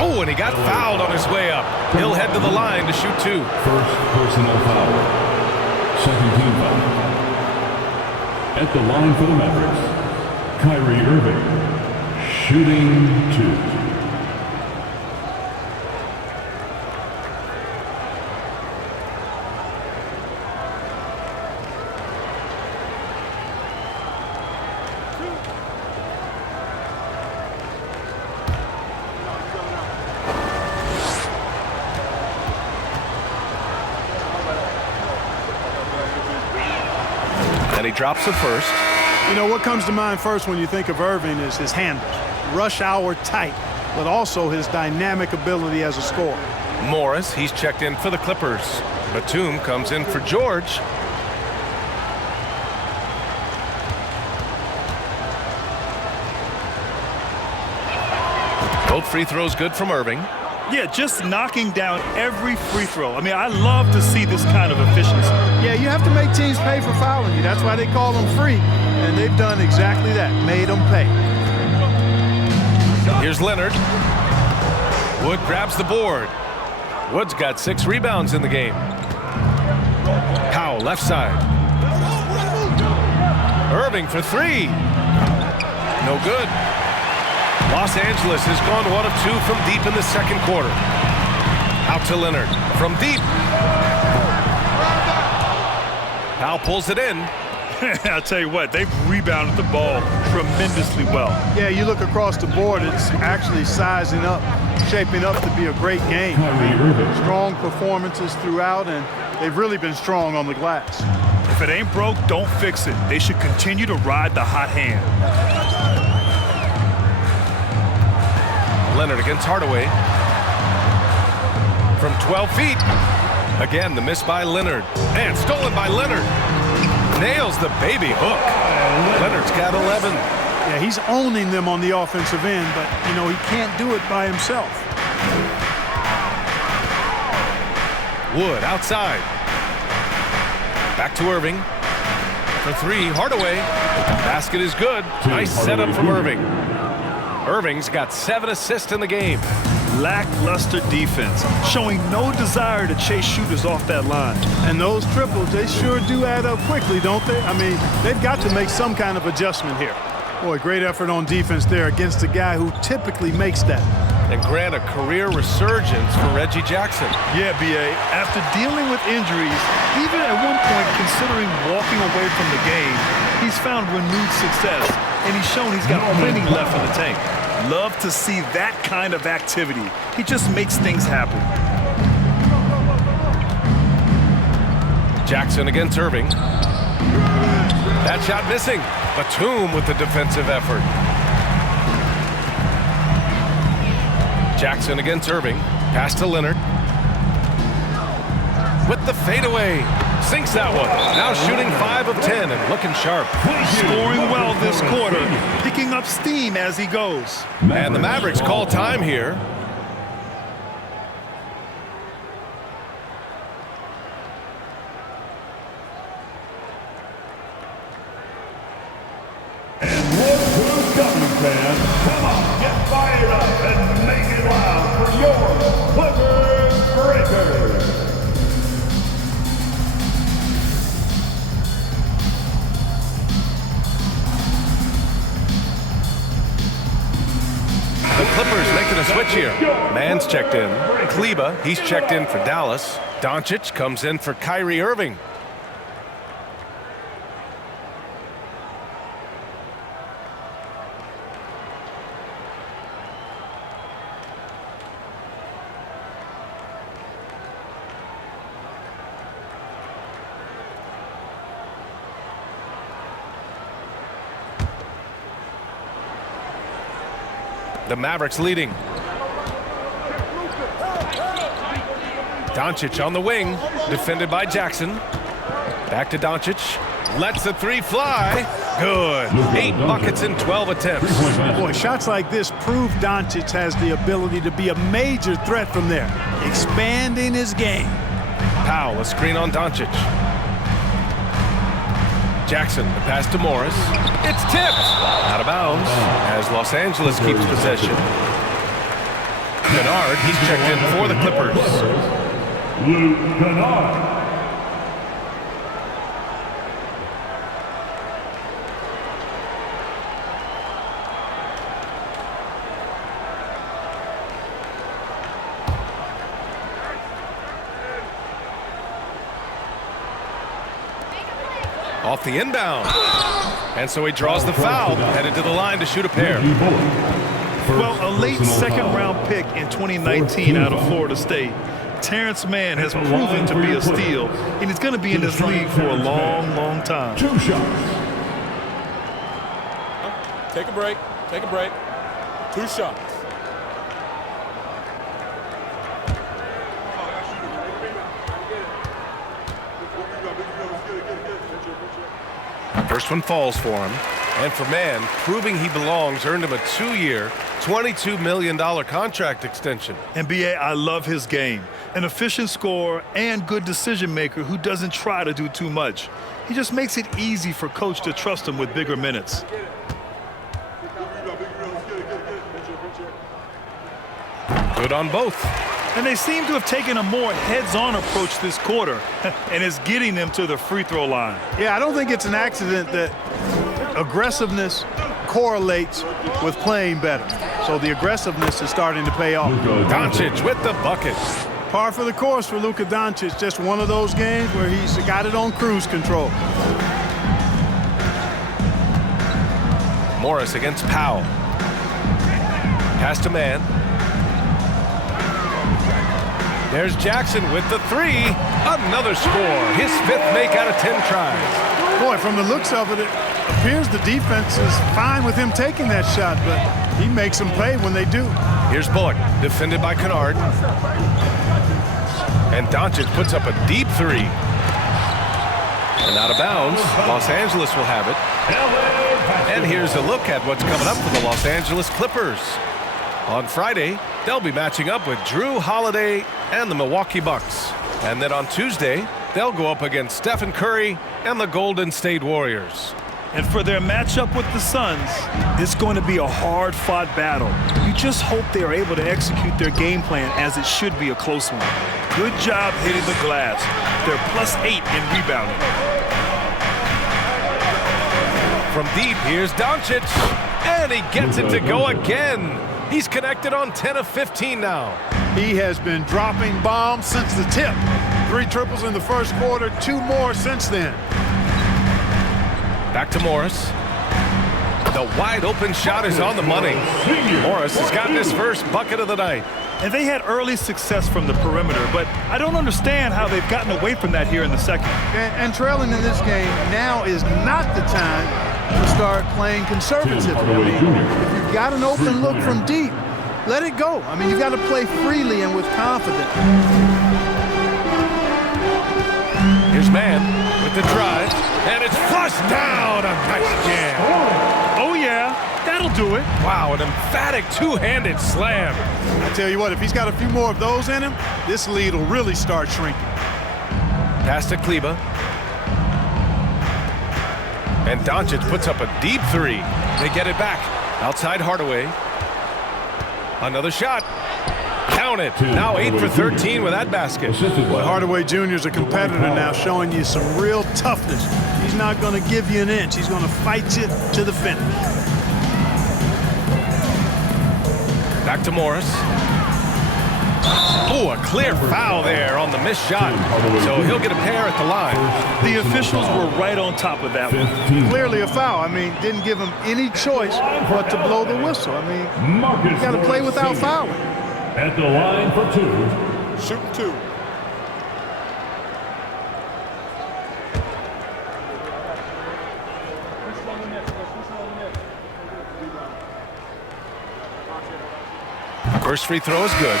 Oh, and he got fouled on his way up. He'll head to the line to shoot 2. First personal foul. Second team foul. At the line for the Mavericks, Kyrie Irving. Shooting 2. And he drops the first. You know, what comes to mind first when you think of Irving is his handles. Rush hour tight, but also his dynamic ability as a scorer. Morris, he's checked in for the Clippers. Batum comes in for George. Both free throws good from Irving. Yeah, just knocking down every free throw. I mean, I love to see this kind of efficiency. Yeah, you have to make teams pay for fouling you. That's why they call them free. And they've done exactly that, made them pay. Here's Leonard. Wood grabs the board. Wood's got 6 rebounds in the game. Powell, left side. Irving for 3. No good. Los Angeles has gone 1 of 2 from deep in the second quarter. Out to Leonard from deep. Powell pulls it in. I'll tell you what, they've rebounded the ball tremendously well. Yeah, you look across the board, it's actually sizing up, shaping up to be a great game. Strong performances throughout, and they've really been strong on the glass. If it ain't broke, don't fix it. They should continue to ride the hot hand. Leonard against Hardaway. From 12 feet. Again, the miss by Leonard. And stolen by Leonard. Nails the baby hook. Leonard's got 11. Yeah, he's owning them on the offensive end, but, you know, he can't do it by himself. Wood outside. Back to Irving. For 3, Hardaway. Basket is good. Nice setup from Irving. Irving's got 7 assists in the game. Lackluster defense, showing no desire to chase shooters off that line. And those triples, they sure do add up quickly, don't they? I mean, they've got to make some kind of adjustment here. Boy, great effort on defense there against a guy who typically makes that. and grant a career resurgence for Reggie Jackson. Yeah, B.A., after dealing with injuries, even at one point considering walking away from the game, he's found renewed success, and he's shown he's got plenty left in the tank. Love to see that kind of activity. He just makes things happen. Jackson against Irving. That shot missing. Batum with the defensive effort. Jackson against Irving. Pass to Leonard. With the fadeaway. Sinks that one. Now shooting 5 of 10 and looking sharp. Scoring well this quarter. Picking up steam as he goes. And the Mavericks call time here. Come on, get fired up and make it loud for your Clippers Breakers. The Clippers making a switch here. Mann's checked in. Kleba, he's checked in for Dallas. Doncic comes in for Kyrie Irving. The Mavericks leading. Doncic on the wing, defended by Jackson. Back to Doncic. Lets the three fly. Good. 8 buckets in 12 attempts. Boy, shots like this prove Doncic has the ability to be a major threat from there, expanding his game. Powell, a screen on Doncic. Jackson, the pass to Morris. It's tipped. Out of bounds as Los Angeles keeps possession. Kennard, he's checked in for the Clippers. Luke Kennard. Off the inbound. And so he draws the foul, headed to the line to shoot a pair. Well, a late second-round pick in 2019 out of Florida State. Terrence Mann has proven to be a steal, and he's going to be in this league for a long, long time. 2 shots. Take a break. Take a break. 2 shots. First one falls for him. And for Mann, proving he belongs earned him a 2-year, $22 million contract extension. And B.A., I love his game. An efficient scorer and good decision maker who doesn't try to do too much. He just makes it easy for coach to trust him with bigger minutes. Good on both. And they seem to have taken a more heads-on approach this quarter, and it's getting them to the free throw line. Yeah, I don't think it's an accident that aggressiveness correlates with playing better. So the aggressiveness is starting to pay off. Doncic with the bucket. Par for the course for Luka Doncic. Just one of those games where he's got it on cruise control. Morris against Powell. Pass to Mann. There's Jackson with the 3. Another score. His 5th make out of 10 tries. Boy, from the looks of it, it appears the defense is fine with him taking that shot, but he makes them pay when they do. Here's Bullock, defended by Kennard. And Doncic puts up a deep 3. And out of bounds, Los Angeles will have it. And here's a look at what's coming up for the Los Angeles Clippers. On Friday, they'll be matching up with Drew Holiday and the Milwaukee Bucks. And then on Tuesday, they'll go up against Stephen Curry and the Golden State Warriors. And for their matchup with the Suns, it's going to be a hard-fought battle. You just hope they are able to execute their game plan as it should be a close one. Good job hitting the glass. They're +8 in rebounding. From deep, here's Doncic. And he gets it to go again. He's connected on 10 of 15 now. He has been dropping bombs since the tip. 3 triples in the first quarter, 2 more since then. Back to Morris. The wide open shot is on the money. Morris has gotten his first bucket of the night. And they had early success from the perimeter, but I don't understand how they've gotten away from that here in the second. And trailing in this game, now is not the time to start playing conservatively. I mean, if you've got an open look from deep, let it go. I mean, you've got to play freely and with confidence. Here's Mann with the drive, and it's flushed down. A nice jam. Oh, yeah, that'll do it. Wow, an emphatic two-handed slam. I tell you what, if he's got a few more of those in him, this lead will really start shrinking. Pass to Kleba. And Doncic puts up a deep 3. They get it back. Outside Hardaway. Another shot. Count it. Now 8 for 13 with that basket. Well, Hardaway Jr. is a competitor now, showing you some real toughness. He's not going to give you an inch. He's going to fight you to the finish. Back to Morris. Oh, a clear foul there on the missed shot. So he'll get a pair at the line. The officials were right on top of that one. Clearly a foul. I mean, didn't give him any choice but to blow the whistle. I mean, you got to play without fouling. At the line for 2. Shooting 2. First free throw is good.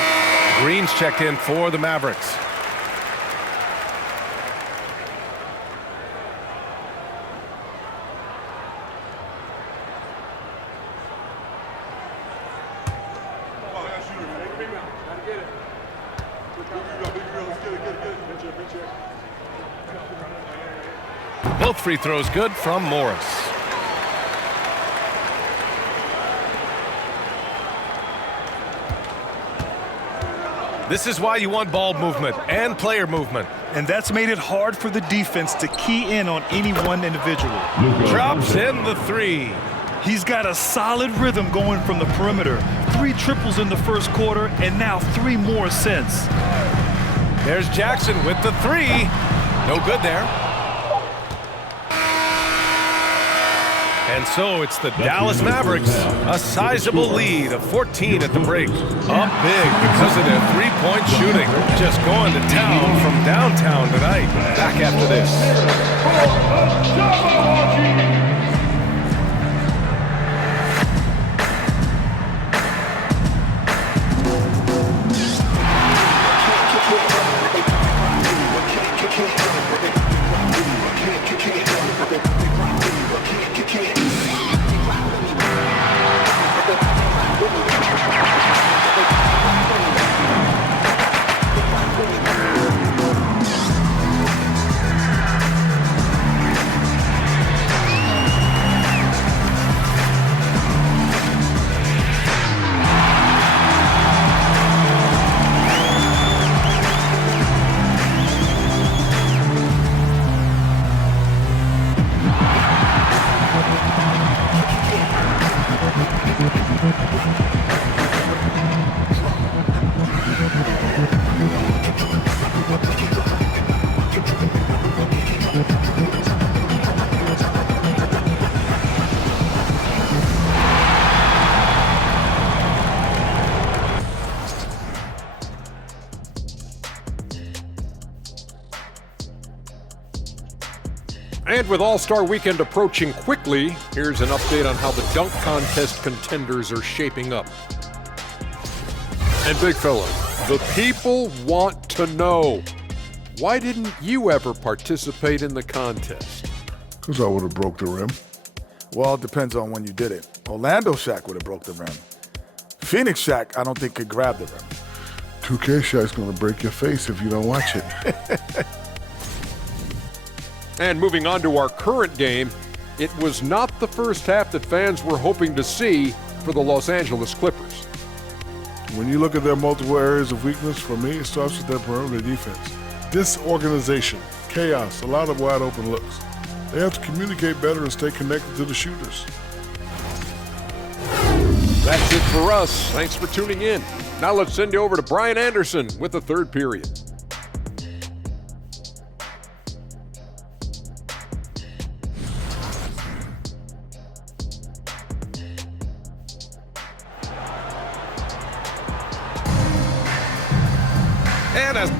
Green's checked in for the Mavericks. Both free throws good from Morris. This is why you want ball movement and player movement. And that's made it hard for the defense to key in on any one individual. Drops in the 3. He's got a solid rhythm going from the perimeter. 3 triples in the first quarter, and now 3 more since. There's Jackson with the 3. No good there. And so it's the Dallas Mavericks, a sizable lead of 14 at the break. Up big because of their three-point shooting. Just going to town from downtown tonight. Back after this. And with All-Star Weekend approaching quickly, here's an update on how the dunk contest contenders are shaping up. And big fella, the people want to know, why didn't you ever participate in the contest? Because I would have broke the rim. Well, it depends on when you did it. Orlando Shaq would have broke the rim. Phoenix Shaq, I don't think could grab the rim. 2K Shaq's going to break your face if you don't watch it. And moving on to our current game, it was not the first half that fans were hoping to see for the Los Angeles Clippers. When you look at their multiple areas of weakness, for me, it starts with their perimeter defense. Disorganization, chaos, a lot of wide open looks. They have to communicate better and stay connected to the shooters. That's it for us. Thanks for tuning in. Now let's send you over to Brian Anderson with the third period. And as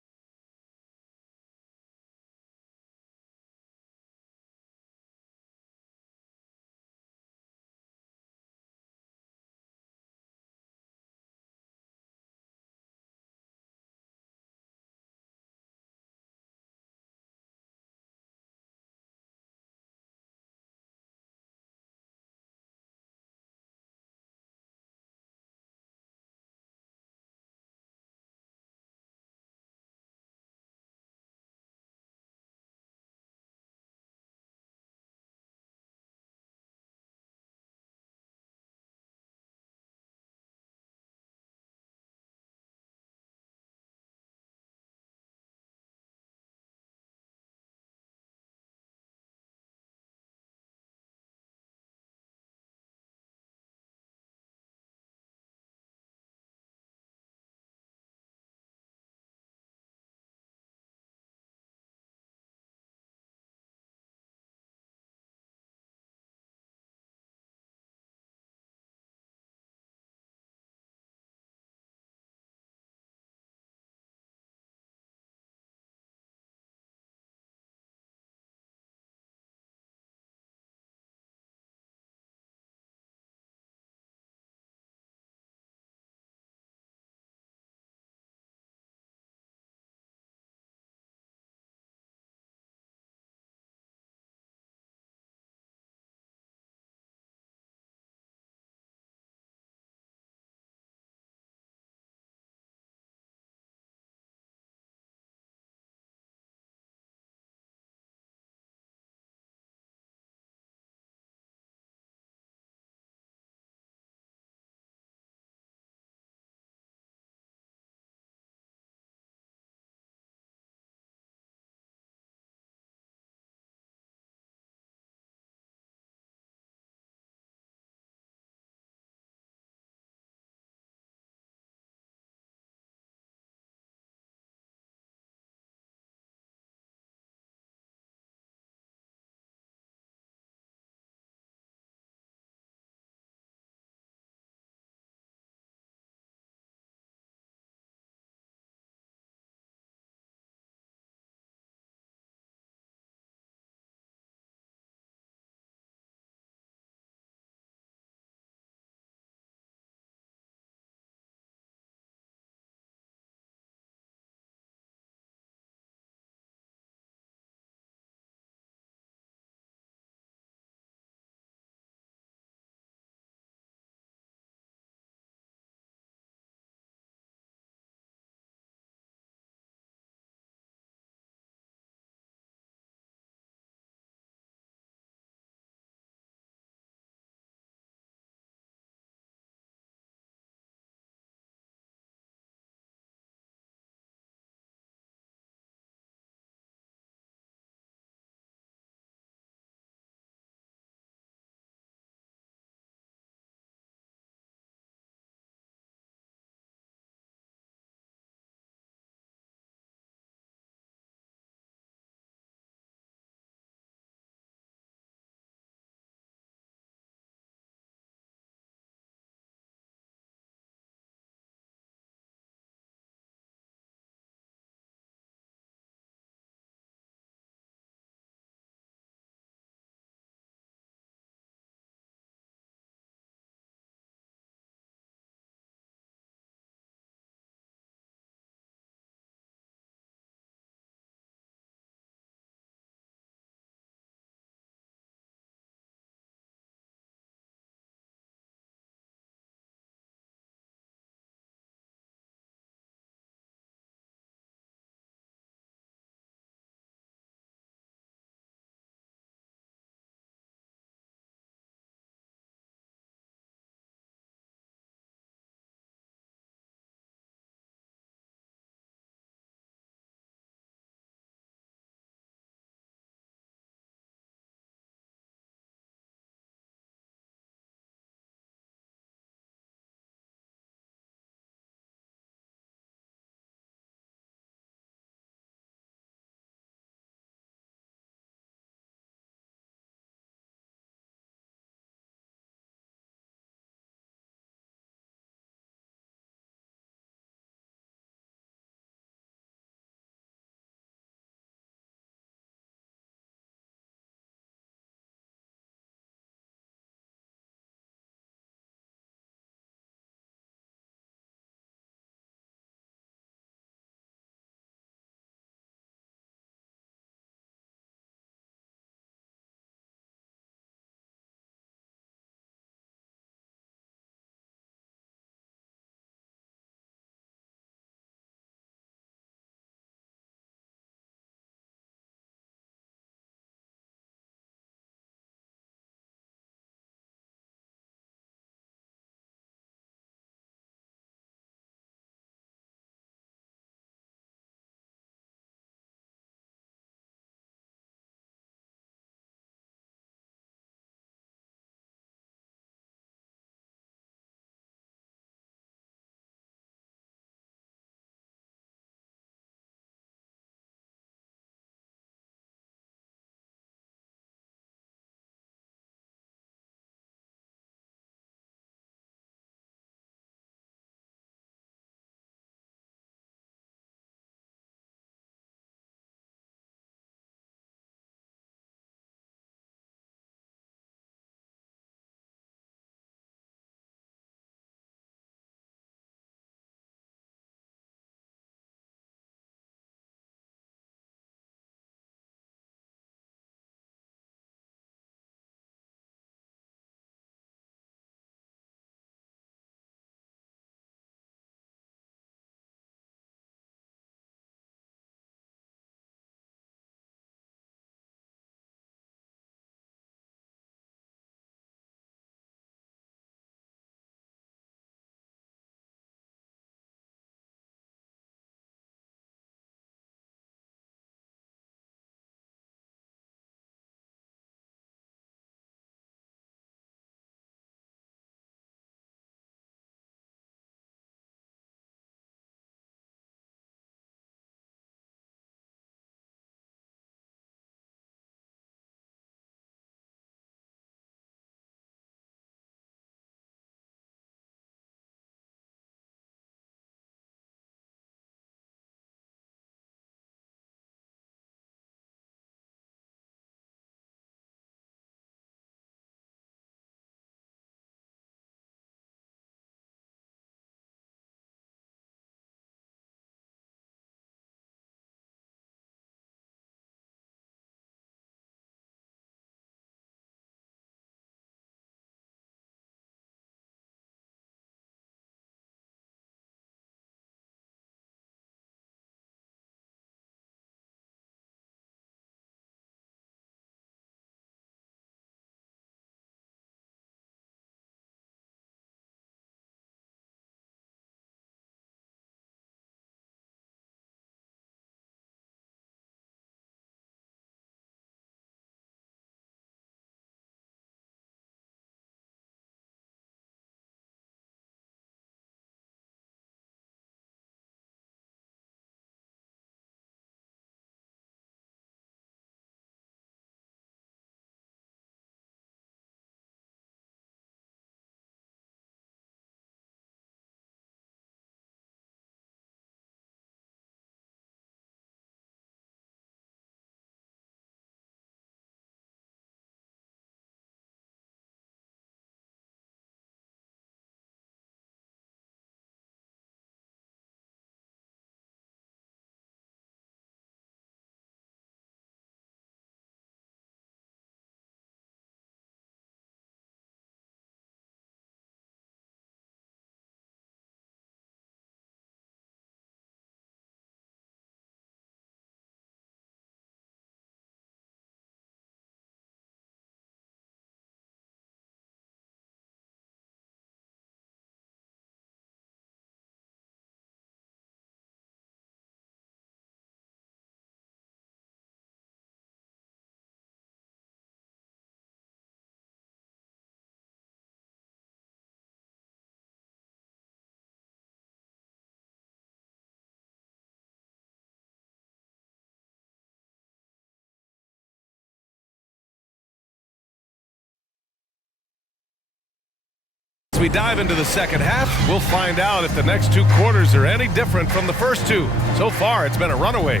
we dive into the second half, we'll find out if the next two quarters are any different from the first two. So far, it's been a runaway.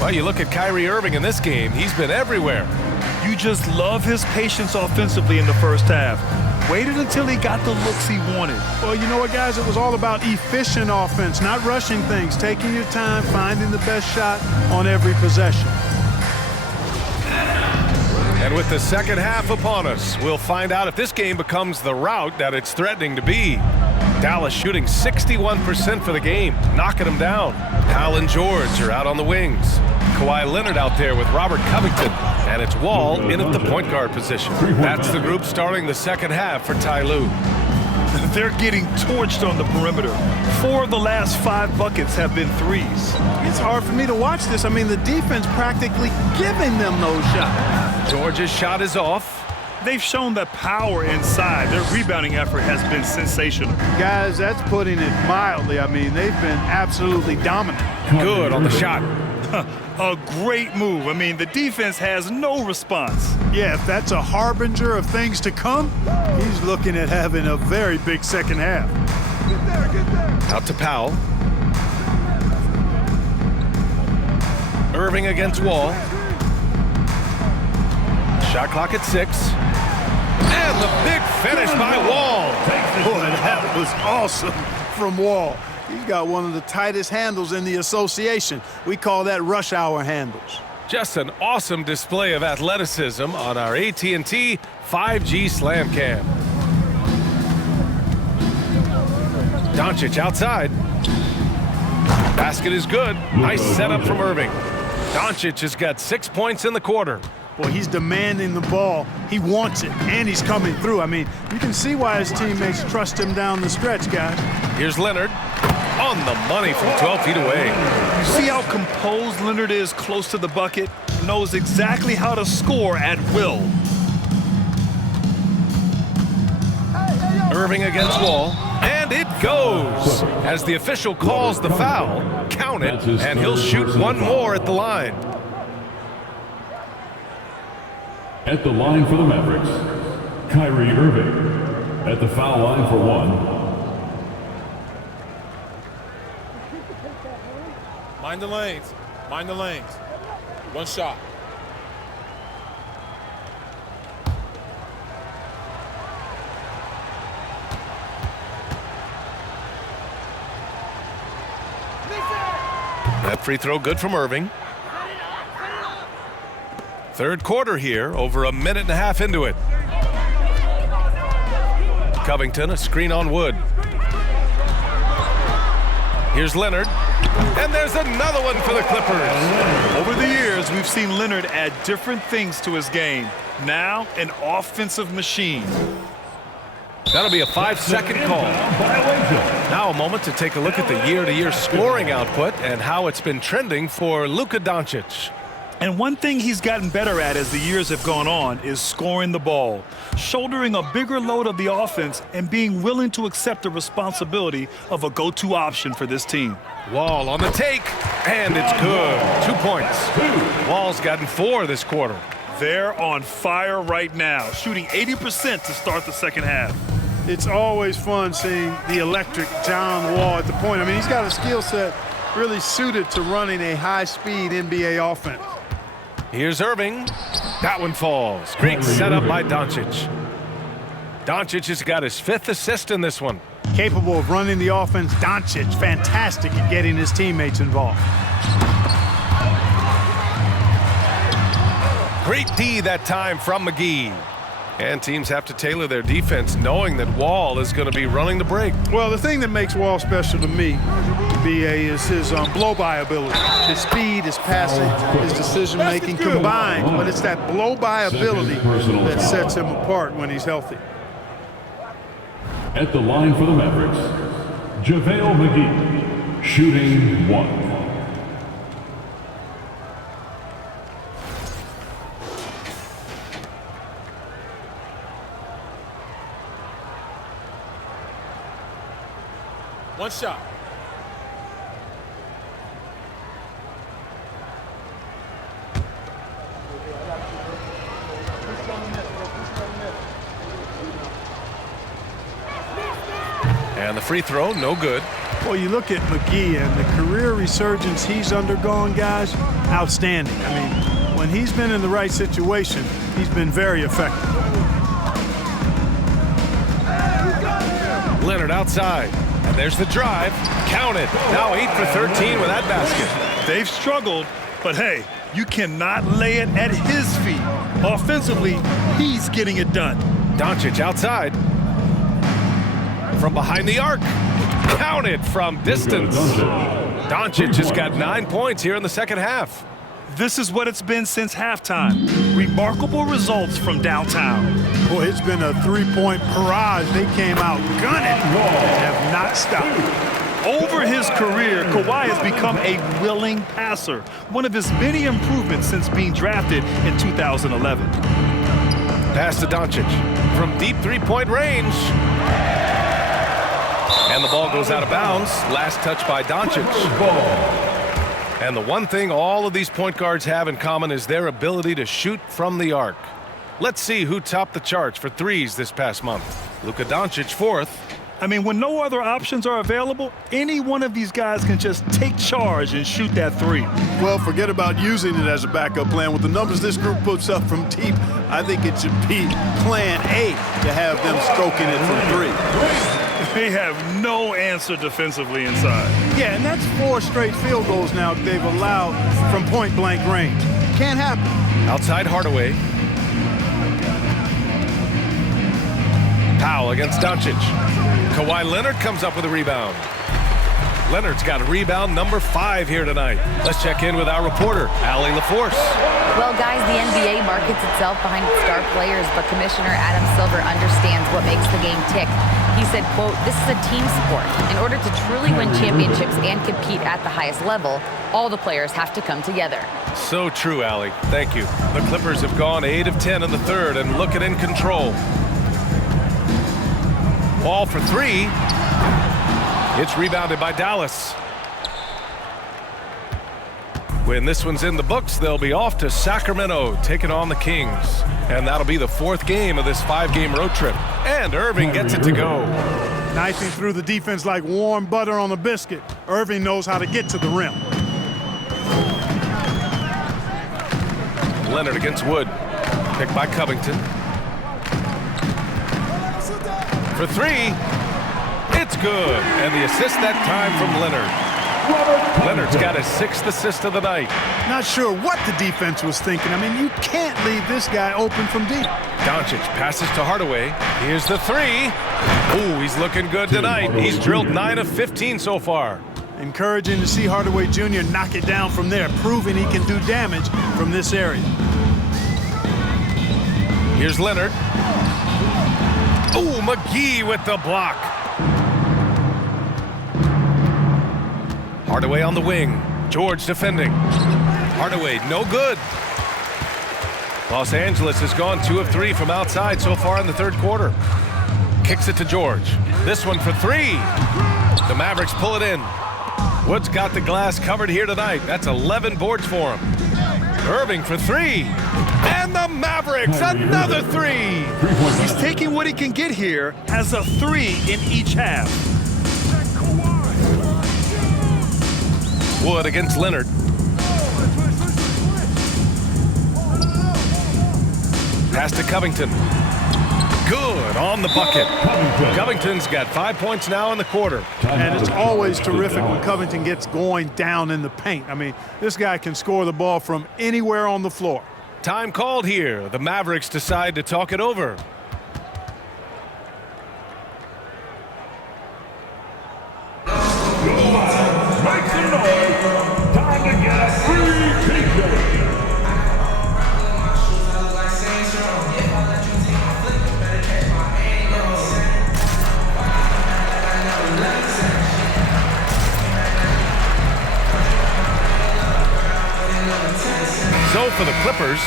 Well, you look at Kyrie Irving in this game, he's been everywhere. You just love his patience offensively in the first half. Waited until he got the looks he wanted. Well, you know what, guys? It was all about efficient offense, not rushing things, taking your time, finding the best shot on every possession. And with the second half upon us, we'll find out if this game becomes the rout that it's threatening to be. Dallas shooting 61% for the game, knocking them down. Powell and George are out on the wings. Kawhi Leonard out there with Robert Covington. And it's Wall in at the point guard position. That's the group starting the second half for Ty Lue. They're getting torched on the perimeter. 4 of the last 5 buckets have been threes. It's hard for me to watch this. I mean, the defense practically giving them those shots. George's shot is off. They've shown that power inside. Their rebounding effort has been sensational. Guys, that's putting it mildly. I mean, they've been absolutely dominant. Good on the shot. A great move. I mean, the defense has no response. Yeah, if that's a harbinger of things to come, he's looking at having a very big second half. Get there. Out to Powell. Irving against Wall. Shot clock at 6. And the big finish by Wall. Boy, that was awesome from Wall. He's got one of the tightest handles in the association. We call that rush hour handles. Just an awesome display of athleticism on our AT&T 5G Slam Cam. Doncic outside. Basket is good. Nice setup from Irving. Doncic has got 6 points in the quarter. Boy, he's demanding the ball. He wants it, and he's coming through. I mean, you can see why his teammates trust him down the stretch, guys. Here's Leonard on the money from 12 feet away. You see how composed Leonard is close to the bucket? Knows exactly how to score at will. Irving against Wall, and it goes. As the official calls the foul, count it, and he'll shoot one more at the line. At the line for the Mavericks, Kyrie Irving. At the foul line for 1. Mind the lanes. Mind the lanes. One shot. That free throw good from Irving. Third quarter here, over a minute and a half into it. Covington, a screen on Wood. Here's Leonard, and there's another one for the Clippers. Over the years, we've seen Leonard add different things to his game. Now, an offensive machine. That'll be a 5-second call. Now a moment to take a look at the year-to-year scoring output and how it's been trending for Luka Doncic. And one thing he's gotten better at as the years have gone on is scoring the ball, shouldering a bigger load of the offense and being willing to accept the responsibility of a go-to option for this team. Wall on the take, and it's good. 2 points. Wall's gotten 4 this quarter. They're on fire right now, shooting 80% to start the second half. It's always fun seeing the electric John Wall at the point. I mean, he's got a skill set really suited to running a high-speed NBA offense. Here's Irving. That one falls. Great setup by Doncic. Doncic has got his 5th assist in this one. Capable of running the offense. Doncic, fantastic at getting his teammates involved. Great D that time from McGee. And teams have to tailor their defense knowing that Wall is going to be running the break. Well, the thing that makes Wall special to me, B.A., is his blow-by ability. His speed, his passing, his decision-making combined. But it's that blow-by ability that sets him apart when he's healthy. At the line for the Mavericks, JaVale McGee, shooting 1. One shot. And the free throw, no good. Well, you look at McGee and the career resurgence he's undergone, guys, outstanding. I mean, when he's been in the right situation, he's been very effective. Leonard outside. And there's the drive. Count it. Now 8 for 13 with that basket. They've struggled, but hey, you cannot lay it at his feet. Offensively, he's getting it done. Doncic outside. From behind the arc. Count it from distance. Doncic has got 9 points here in the second half. This is what it's been since halftime. Remarkable results from downtown. Boy, it's been a three-point barrage. They came out gunning and have not stopped. Over his career, Kawhi has become a willing passer, one of his many improvements since being drafted in 2011. Pass to Doncic from deep three-point range. And the ball goes out of bounds. Last touch by Doncic. And the one thing all of these point guards have in common is their ability to shoot from the arc. Let's see who topped the charts for threes this past month. Luka Doncic, 4th. I mean, when no other options are available, any one of these guys can just take charge and shoot that three. Well, forget about using it as a backup plan. With the numbers this group puts up from deep, I think it should be plan A to have them stroking it from three. They have no answer defensively inside. Yeah, and that's 4 straight field goals now they've allowed from point-blank range. Can't happen. Outside Hardaway. Powell against Doncic. Kawhi Leonard comes up with a rebound. Leonard's got a rebound number 5 here tonight. Let's check in with our reporter, Allie LaForce. Well, guys, the NBA markets itself behind its star players, but Commissioner Adam Silver understands what makes the game tick. He said, quote, "This is a team sport. In order to truly win championships and compete at the highest level, all the players have to come together." So true, Allie. Thank you. The Clippers have gone 8 of 10 in the third and looking in control. Ball for 3. It's rebounded by Dallas. When this one's in the books, they'll be off to Sacramento, taking on the Kings. And that'll be the 4th game of this 5-game road trip. And Irving gets it to go. Knifing through the defense like warm butter on a biscuit. Irving knows how to get to the rim. Leonard against Wood. Picked by Covington. For 3. It's good. And the assist that time from Leonard. Leonard's got his 6th assist of the night. Not sure what the defense was thinking. I mean, you can't leave this guy open from deep. Doncic passes to Hardaway. Here's the 3. Ooh, he's looking good tonight. He's drilled 9 of 15 so far. Encouraging to see Hardaway Jr. knock it down from there, proving he can do damage from this area. Here's Leonard. Ooh, McGee with the block. Hardaway on the wing. George defending. Hardaway, no good. Los Angeles has gone 2 of 3 from outside so far in the third quarter. Kicks it to George. This one for 3. The Mavericks pull it in. Wood's got the glass covered here tonight. That's 11 boards for him. Irving for 3. And the Mavericks, another 3. He's taking what he can get here as a 3 in each half. Wood against Leonard. Pass to Covington. Good on the bucket. Covington's got 5 points now in the quarter. And it's always terrific when Covington gets going down in the paint. I mean, this guy can score the ball from anywhere on the floor. Time called here. The Mavericks decide to talk it over. Make some noise. Time to get a free t-shirt. So for the Clippers,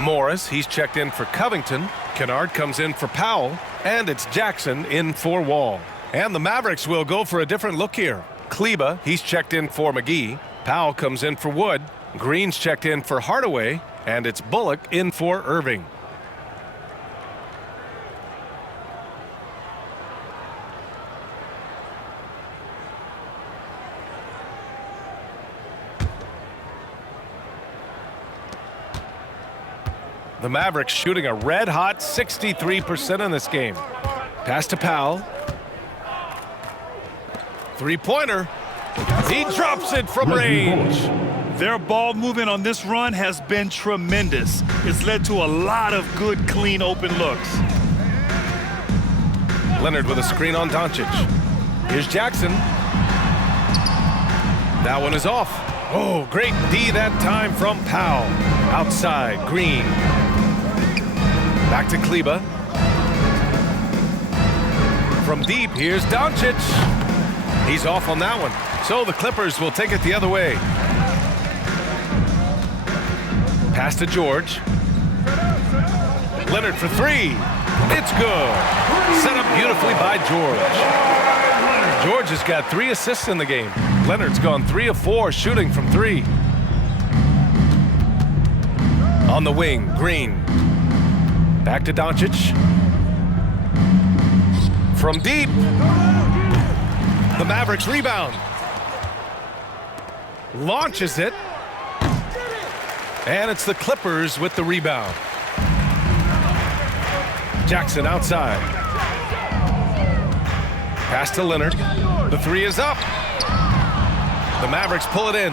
Morris, he's checked in for Covington. Kennard comes in for Powell. And it's Jackson in for Wall. And the Mavericks will go for a different look here. Kleba, he's checked in for McGee. Powell comes in for Wood. Green's checked in for Hardaway. And it's Bullock in for Irving. The Mavericks shooting a red-hot 63% in this game. Pass to Powell. Three-pointer. He drops it from range. Their ball movement on this run has been tremendous. It's led to a lot of good, clean, open looks. Leonard with a screen on Doncic. Here's Jackson. That one is off. Oh, great D that time from Powell. Outside, Green. Back to Kleba. From deep, here's Doncic. He's off on that one. So the Clippers will take it the other way. Pass to George. Leonard for three. It's good. Set up beautifully by George. George has got 3 assists in the game. Leonard's gone 3 of 4 shooting from 3. On the wing, Green. Back to Doncic. From deep. The Mavericks rebound. Launches it. And it's the Clippers with the rebound. Jackson outside. Pass to Leonard. The 3 is up. The Mavericks pull it in.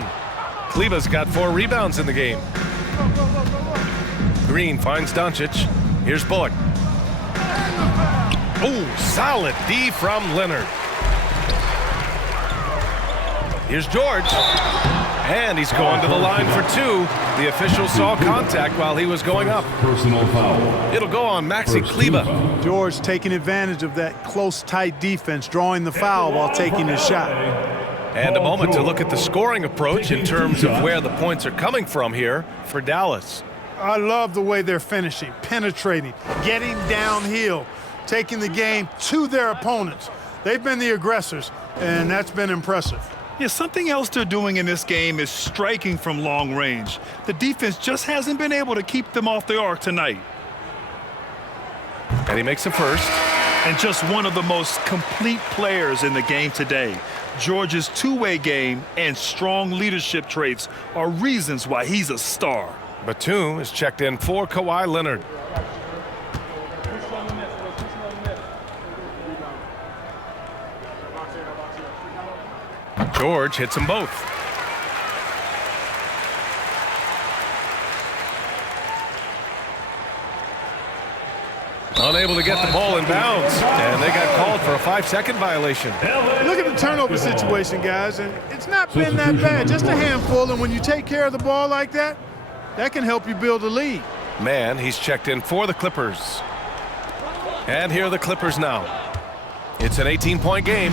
Kleba's got 4 rebounds in the game. Green finds Doncic. Here's Bullock. Oh, solid D from Leonard. Here's George. And he's going to the line for 2. The official saw contact while he was going up. Personal foul. It'll go on Maxi Kleba. George taking advantage of that close, tight defense, drawing the foul while taking his shot. And a moment to look at the scoring approach in terms of where the points are coming from here for Dallas. I love the way they're finishing, penetrating, getting downhill, taking the game to their opponents. They've been the aggressors, and that's been impressive. Yeah, something else they're doing in this game is striking from long range. The defense just hasn't been able to keep them off the arc tonight. And he makes a first. And just one of the most complete players in the game today. George's two-way game and strong leadership traits are reasons why he's a star. Batum is checked in for Kawhi Leonard. George hits them both. Unable to get the ball in bounds, and they got called for a 5-second violation. Look at the turnover situation, guys, and it's not been that bad, just a handful, and when you take care of the ball like that, that can help you build a lead. Man, he's checked in for the Clippers. And here are the Clippers now. It's an 18-point game.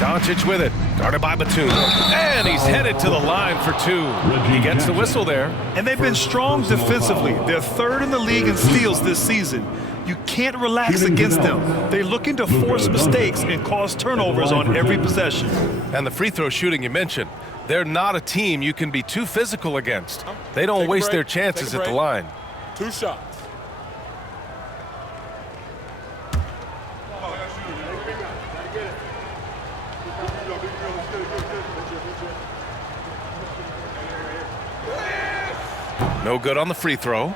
Doncic with it, guarded by Batum, and he's headed to the line for 2. He gets the whistle there. And they've been strong defensively. They're 3rd in the league in steals this season. You can't relax against them. They're looking to force mistakes and cause turnovers on every possession. And the free throw shooting you mentioned, they're not a team you can be too physical against. They don't waste their chances at the line. 2 shots. No good on the free throw.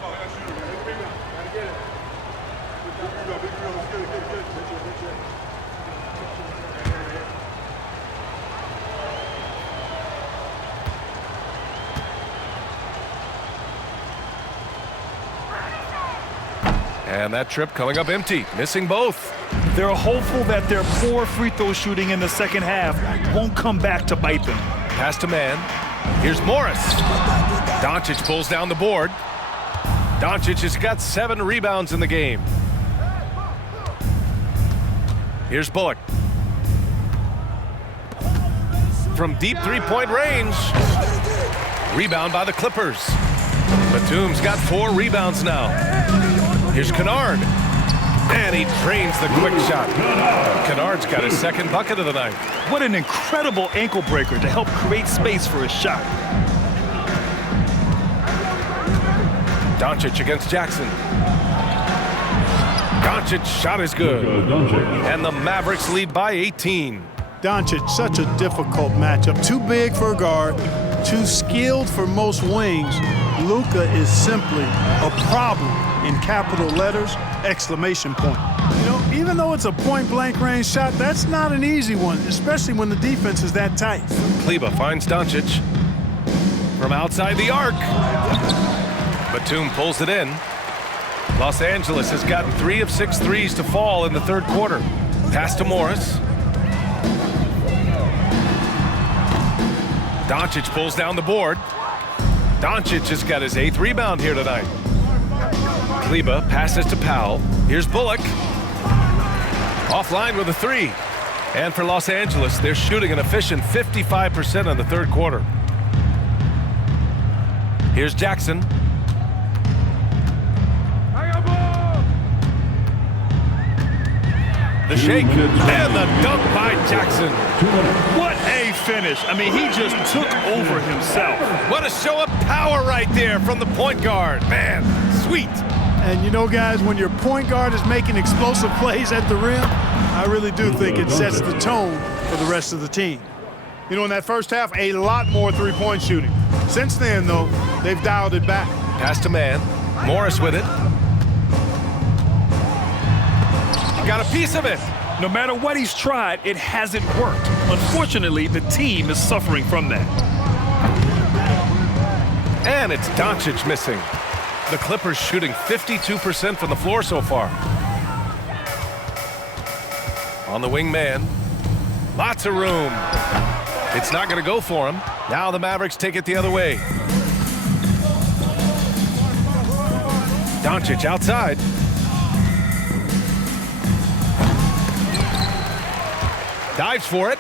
And that trip coming up empty, missing both. They're hopeful that their poor free throw shooting in the second half won't come back to bite them. Pass to man. Here's Morris. Doncic pulls down the board. Doncic has got 7 rebounds in the game. Here's Bullock. From deep three-point range. Rebound by the Clippers. Batum's got 4 rebounds now. Here's Kennard. And he drains the quick shot. Kennard's got his 2nd bucket of the night. What an incredible ankle breaker to help create space for his shot. Doncic against Jackson. Doncic's shot is good. And the Mavericks lead by 18. Doncic, such a difficult matchup. Too big for a guard, too skilled for most wings, Luka is simply a problem in capital letters, exclamation point. You know, even though it's a point-blank range shot, that's not an easy one, especially when the defense is that tight. Kleba finds Doncic from outside the arc. Batum pulls it in. Los Angeles has gotten 3 of 6 threes to fall in the third quarter. Pass to Morris. Doncic pulls down the board. Doncic has got his 8th rebound here tonight. Kleba passes to Powell. Here's Bullock. Offline with a 3. And for Los Angeles, they're shooting an efficient 55% in the third quarter. Here's Jackson. The shake and the dunk by Jackson. What a finish. I mean, he just took over himself. What a show of power right there from the point guard. Man, sweet. And you know, guys, when your point guard is making explosive plays at the rim, I really do think it sets the tone for the rest of the team. You know, in that first half, a lot more three-point shooting. Since then, though, they've dialed it back. Pass to man. Morris with it. Got a piece of it. No matter what he's tried, it hasn't worked. Unfortunately, the team is suffering from that. And it's Doncic missing. The Clippers shooting 52% from the floor so far. On the wing man. Lots of room. It's not going to go for him. Now the Mavericks take it the other way. Doncic outside. Dives for it.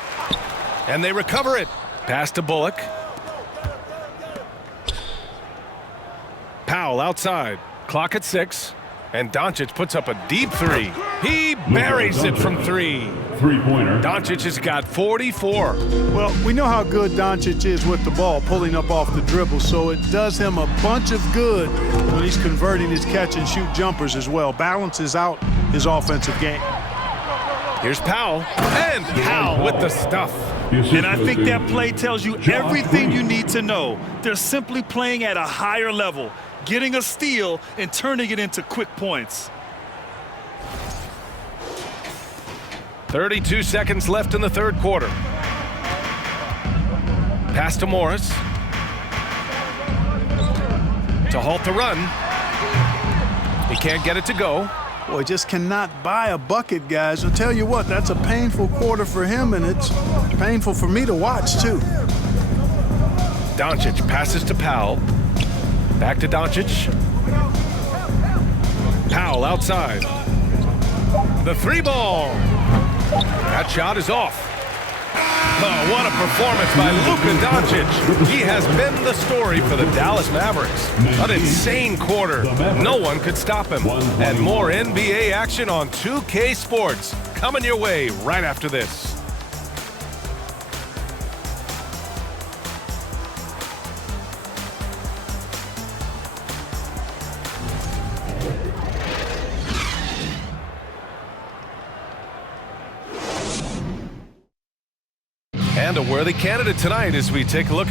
And they recover it. Pass to Bullock. Powell outside. Clock at 6. And Doncic puts up a deep 3. He buries it from 3. Three-pointer. Doncic has got 44. Well, we know how good Doncic is with the ball, pulling up off the dribble, so it does him a bunch of good when he's converting his catch-and-shoot jumpers as well. Balances out his offensive game. Here's Powell. And Powell with the stuff. And I think that play tells you everything you need to know. They're simply playing at a higher level, getting a steal and turning it into quick points. 32 seconds left in the third quarter. Pass to Morris. To halt the run. He can't get it to go. Boy, just cannot buy a bucket, guys. I'll tell you what, that's a painful quarter for him, and it's painful for me to watch, too. Doncic passes to Powell. Back to Doncic. Powell outside. The 3-ball. That shot is off. Oh, what a performance by Luka Doncic. He has been the story for the Dallas Mavericks. An insane quarter. No one could stop him. And more NBA action on 2K Sports coming your way right after this. And a worthy candidate tonight as we take a look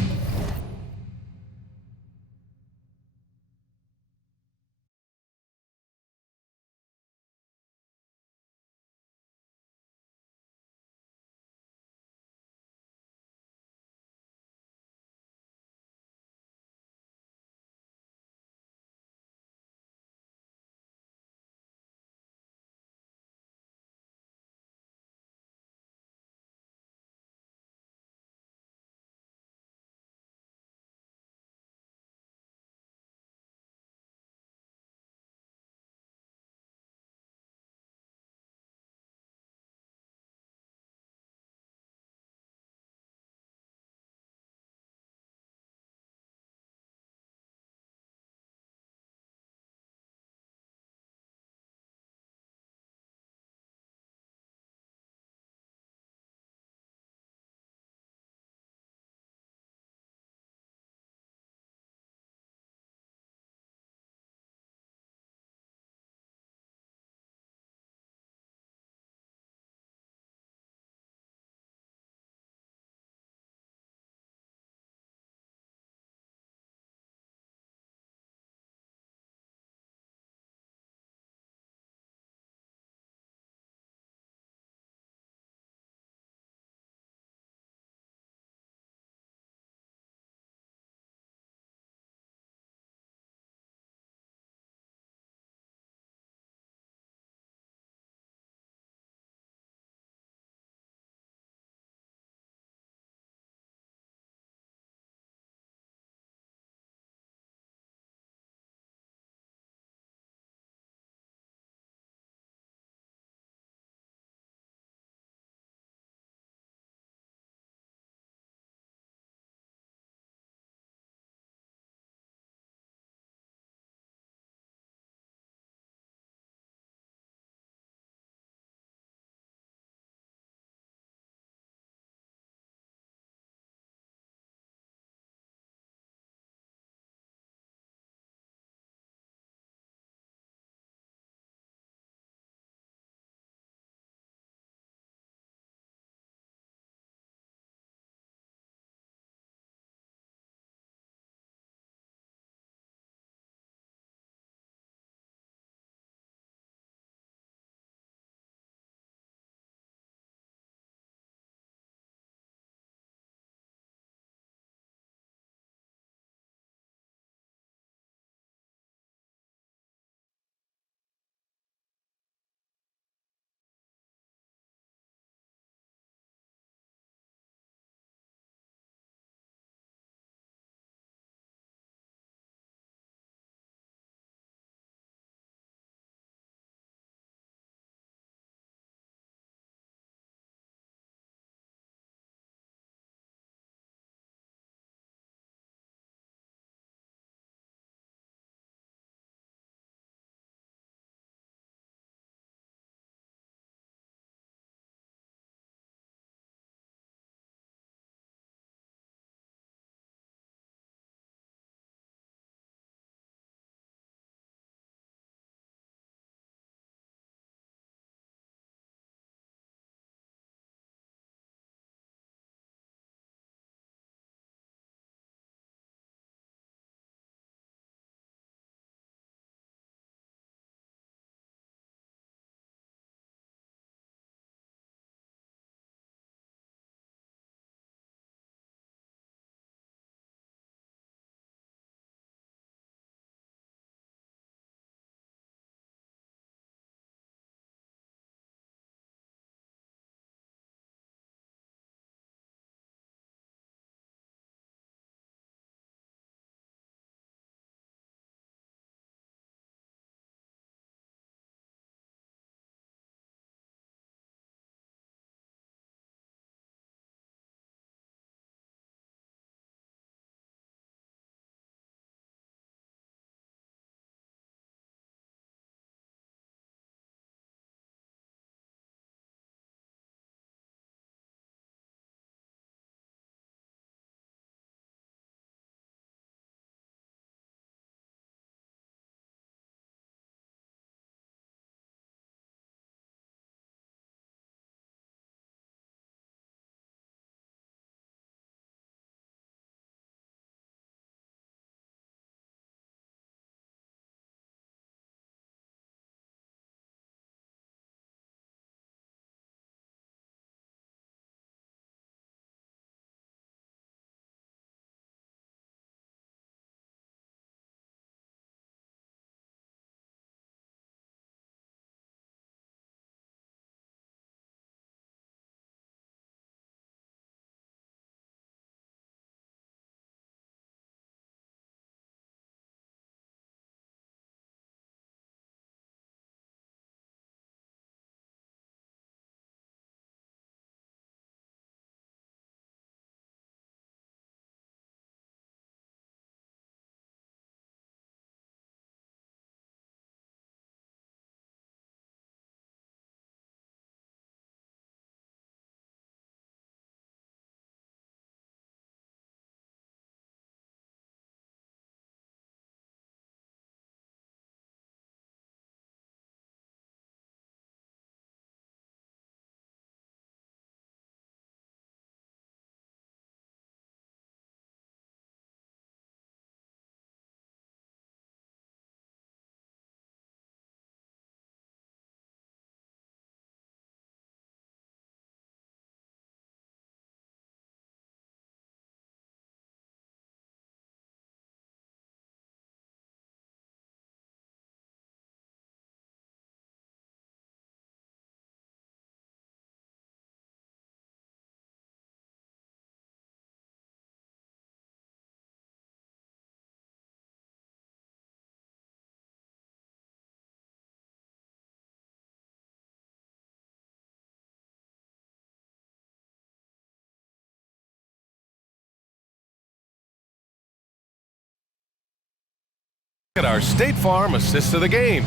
At our State Farm assist of the game.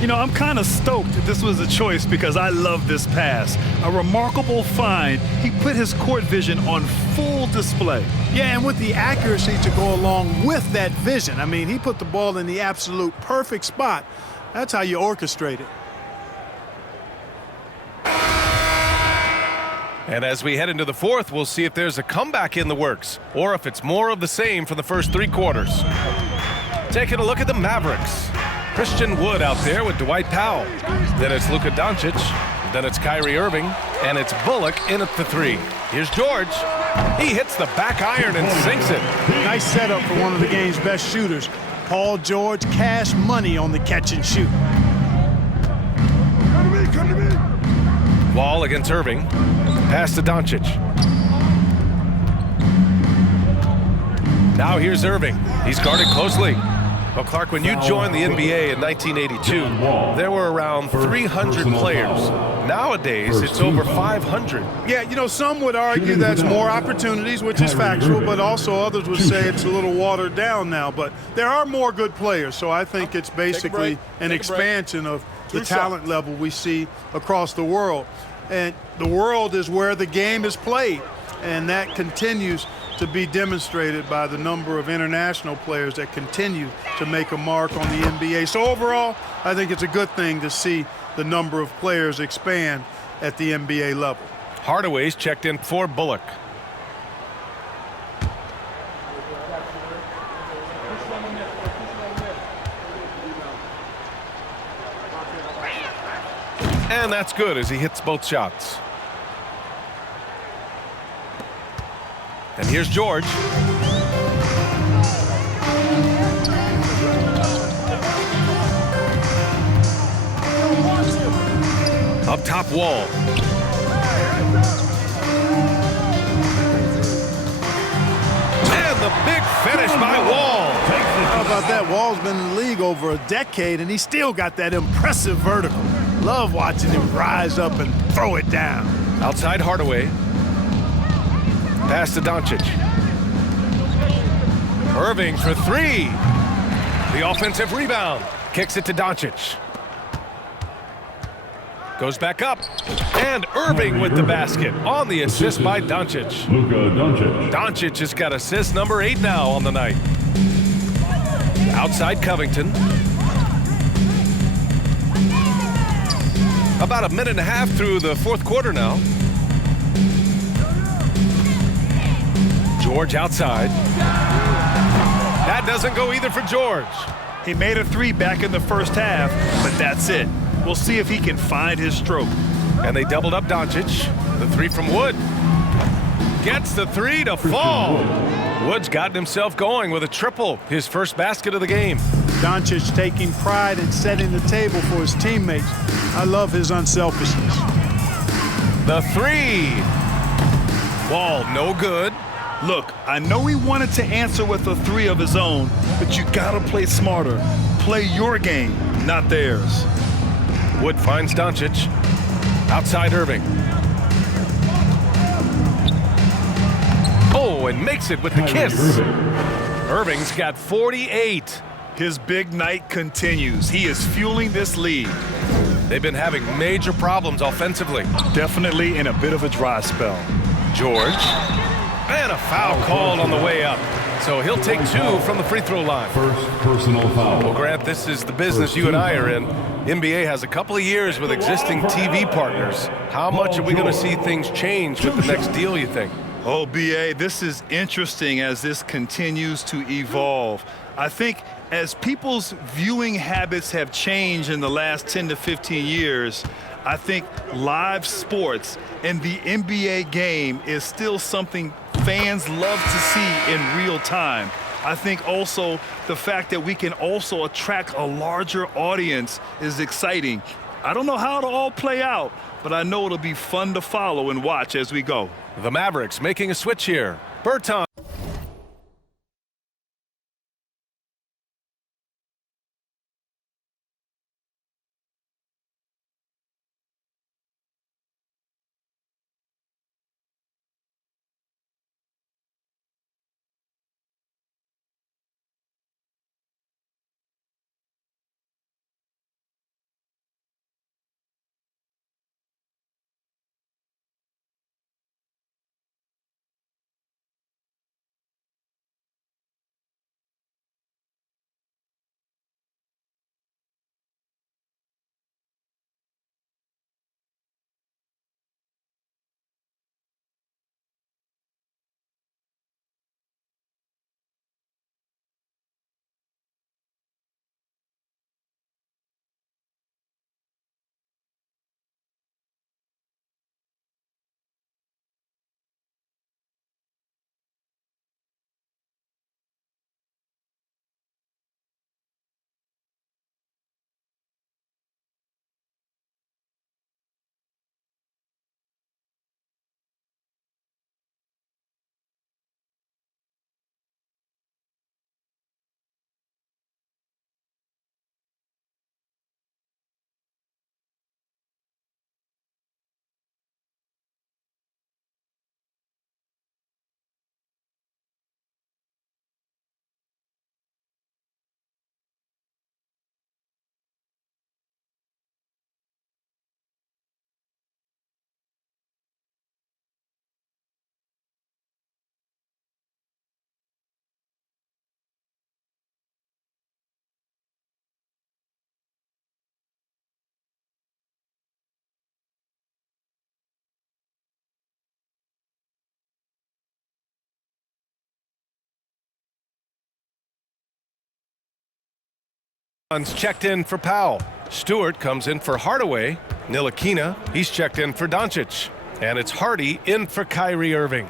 You know, I'm kind of stoked that this was a choice because I love this pass. A remarkable find. He put his court vision on full display. Yeah, and with the accuracy to go along with that vision. I mean, he put the ball in the absolute perfect spot. That's how you orchestrate it. And as we head into the fourth, we'll see if there's a comeback in the works or if it's more of the same for the first 3 quarters. Taking a look at the Mavericks. Christian Wood out there with Dwight Powell. Then it's Luka Doncic. Then it's Kyrie Irving. And it's Bullock in at the 3. Here's George. He hits the back iron and sinks it. Nice setup for one of the game's best shooters. Paul George, cash money on the catch and shoot. Come to me. Wall against Irving. Pass to Doncic. Now here's Irving. He's guarded closely. Well, Clark, when you joined the NBA in 1982, there were around 300 players. Nowadays, it's over 500. Yeah, you know, some would argue that's more opportunities, which is factual, but also others would say it's a little watered down now. But there are more good players, so I think it's basically an expansion of the talent level we see across the world. And the world is where the game is played, and that continues to be demonstrated by the number of international players that continue to make a mark on the NBA. So overall, I think it's a good thing to see the number of players expand at the NBA level. Hardaway's checked in for Bullock. And that's good as he hits both shots. And here's George. Up top, Wall. And the big finish by Wall. How about that? Wall's been in the league over a decade, and he still got that impressive vertical. Love watching him rise up and throw it down. Outside Hardaway. Pass to Doncic. Irving for 3. The offensive rebound. Kicks it to Doncic. Goes back up. And Irving with the basket on the assist by Doncic. Luka Doncic. Doncic has got assist number 8 now on the night. Outside Covington. About a minute and a half through the fourth quarter now. George outside. That doesn't go either for George. He made a 3 back in the first half, but that's it. We'll see if he can find his stroke. And they doubled up Doncic. The 3 from Wood. Gets the 3 to fall. Wood's gotten himself going with a triple. His first basket of the game. Doncic taking pride in setting the table for his teammates. I love his unselfishness. The 3. Wall, no good. Look, I know he wanted to answer with a 3 of his own, but you gotta play smarter. Play your game, not theirs. Wood finds Doncic. Outside Irving. Oh, and makes it with the kiss. Irving's got 48. His big night continues. He is fueling this lead. They've been having major problems offensively. Definitely in a bit of a dry spell. George. And a foul called on the way up. So he'll take 2 from the free throw line. First personal foul. Well, Grant, this is the business you and I are in. NBA has a couple of years with existing TV partners. How much are we going to see things change with the next deal, you think? Oh, BA, this is interesting as this continues to evolve. I think as people's viewing habits have changed in the last 10 to 15 years, I think live sports and the NBA game is still something fans love to see in real time. I think also the fact that we can also attract a larger audience is exciting. I don't know how it'll all play out, but I know it'll be fun to follow and watch as we go. The Mavericks making a switch here. Berton. Checked in for Powell. Stewart comes in for Hardaway. Ntilikina, he's checked in for Doncic. And it's Hardy in for Kyrie Irving.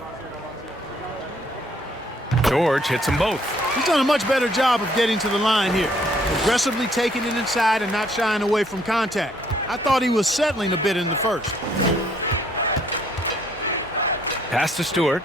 George hits them both. He's done a much better job of getting to the line here. Aggressively taking it inside and not shying away from contact. I thought he was settling a bit in the first. Pass to Stewart.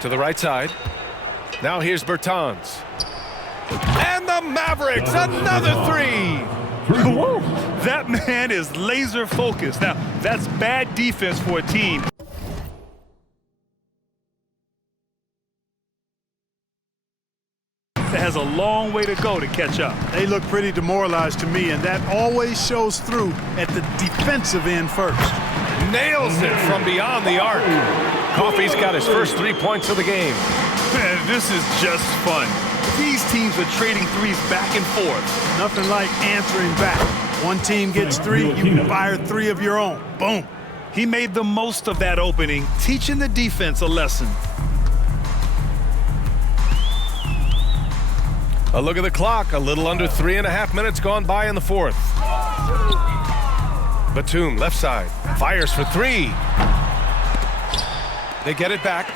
To the right side. Now here's Bertans. And the Mavericks, another three. That man is laser focused. Now, that's bad defense for a team. That has a long way to go to catch up. They look pretty demoralized to me, and that always shows through at the defensive end first. Nails it from beyond the arc. Coffey's got his first 3 points of the game. Man, this is just fun. These teams are trading threes back and forth. Nothing like answering back. One team gets three, you fire three of your own. Boom. He made the most of that opening, teaching the defense a lesson. A look at the clock. A little under 3.5 minutes gone by in the fourth. Batum, left side, fires for three. They get it back.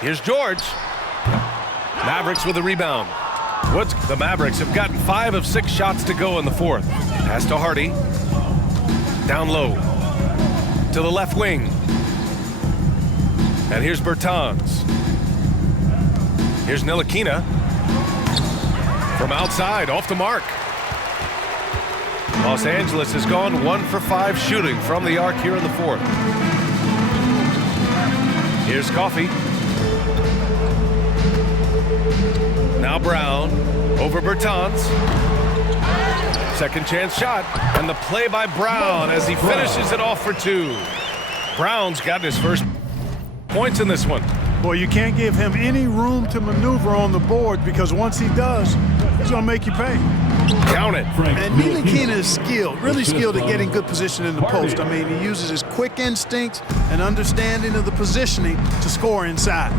Here's George. Mavericks with a rebound. Woods, the Mavericks have gotten 5 of 6 shots to go in the fourth. Pass to Hardy. Down low. To the left wing. And here's Bertans. Here's Ntilikina. From outside, off the mark. Los Angeles has gone 1 for 5 shooting from the arc here in the fourth. Here's Coffey. Now Brown over Bertans. Second chance shot, and the play by Brown as he finishes it off for 2. Brown's gotten his first points in this one. Boy, you can't give him any room to maneuver on the board, because once he does, he's going to make you pay. Count it. And Ntilikina is skilled, really skilled at getting good position in the post. I mean, he uses his quick instincts and understanding of the positioning to score inside.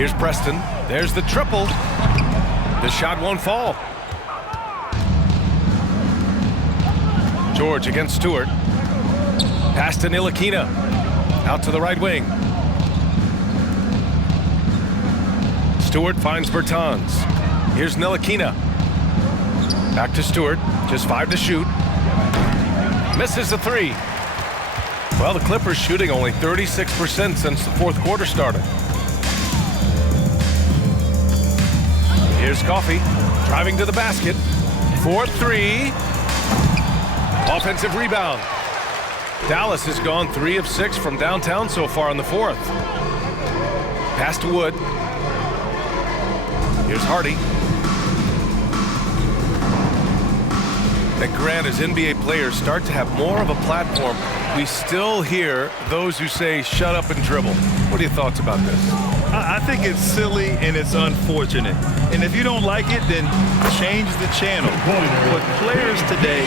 Here's Preston. There's the triple. The shot won't fall. George against Stewart. Pass to Ntilikina. Out to the right wing. Stewart finds Bertans. Here's Ntilikina. Back to Stewart. Just 5 to shoot. Misses the 3. Well, the Clippers shooting only 36% since the fourth quarter started. Here's Coffey driving to the basket. 4-3. Offensive rebound. Dallas has gone 3 of 6 from downtown so far in the fourth. Pass to Wood. Here's Hardy. And Grant, as NBA players start to have more of a platform, we still hear those who say shut up and dribble. What are your thoughts about this? I think it's silly and it's unfortunate. And if you don't like it, then change the channel. But players today,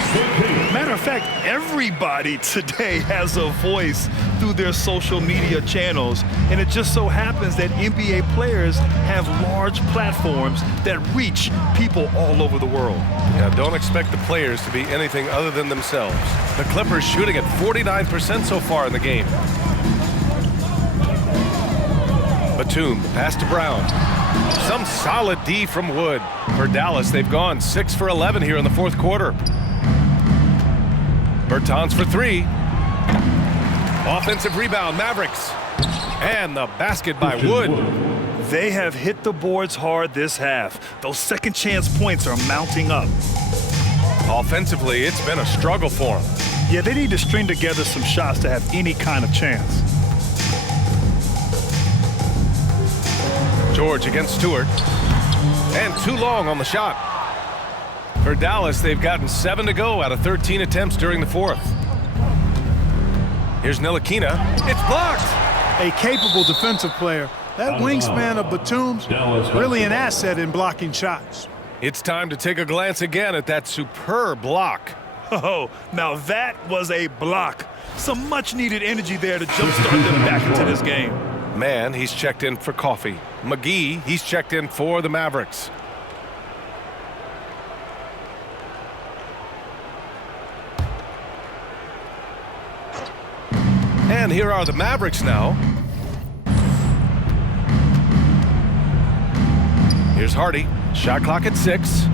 matter of fact, everybody today has a voice through their social media channels. And it just so happens that NBA players have large platforms that reach people all over the world. Yeah, don't expect the players to be anything other than themselves. The Clippers shooting at 49% so far in the game. Batum, pass to Brown. Some solid D from Wood. For Dallas, they've gone 6 for 11 here in the fourth quarter. Bertans for 3. Offensive rebound, Mavericks. And the basket by Wood. They have hit the boards hard this half. Those second chance points are mounting up. Offensively, it's been a struggle for them. Yeah, they need to string together some shots to have any kind of chance. George against Stewart. And too long on the shot. For Dallas, they've gotten 7 to go out of 13 attempts during the fourth. Here's Ntilikina. It's blocked. A capable defensive player. That wingspan of Batum's really an asset in blocking shots. It's time to take a glance again at that superb block. Oh, now that was a block. Some much-needed energy there to jumpstart them back into this game. Man, he's checked in for Coffey. McGee, he's checked in for the Mavericks. And here are the Mavericks now. Here's Hardy. Shot clock at 6.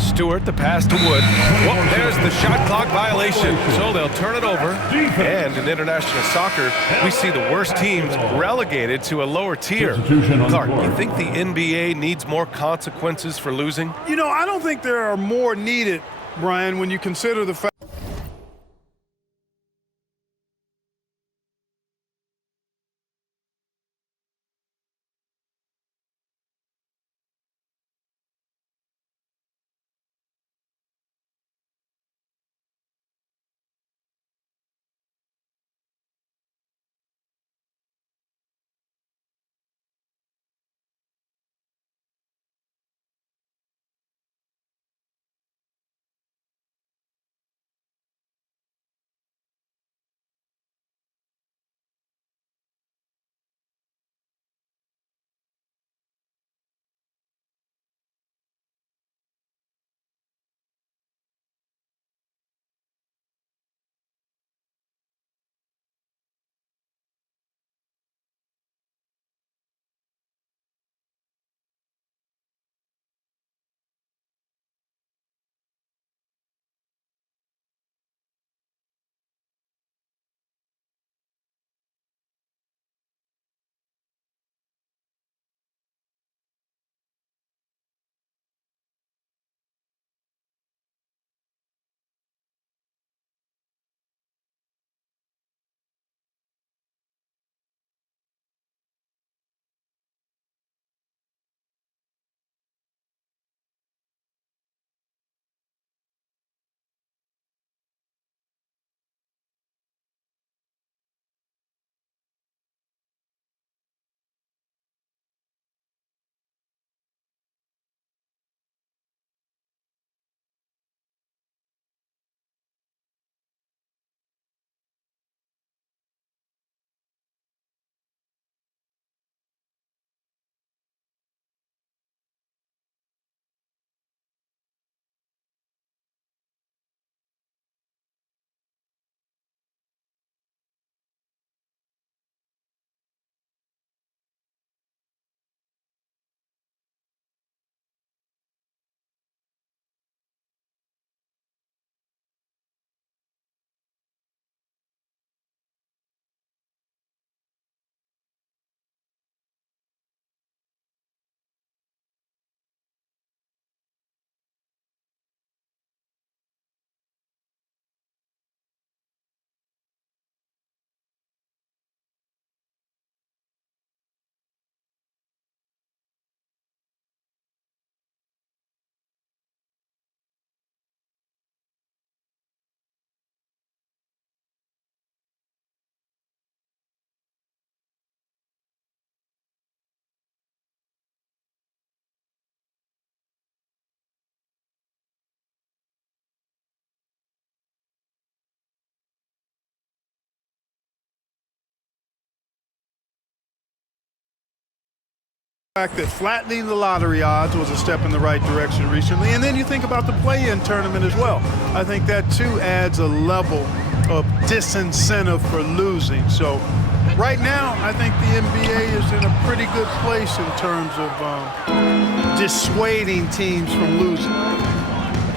Stewart, the pass to Wood. Well, there's the shot clock violation. So they'll turn it over. And in international soccer, we see the worst teams relegated to a lower tier. Clark, you think the NBA needs more consequences for losing? You know, I don't think there are more needed, Brian, when you consider the fact fact that flattening the lottery odds was a step in the right direction recently. And then you think about the play-in tournament as well. I think that too adds a level of disincentive for losing. So right now, I think the NBA is in a pretty good place in terms of dissuading teams from losing.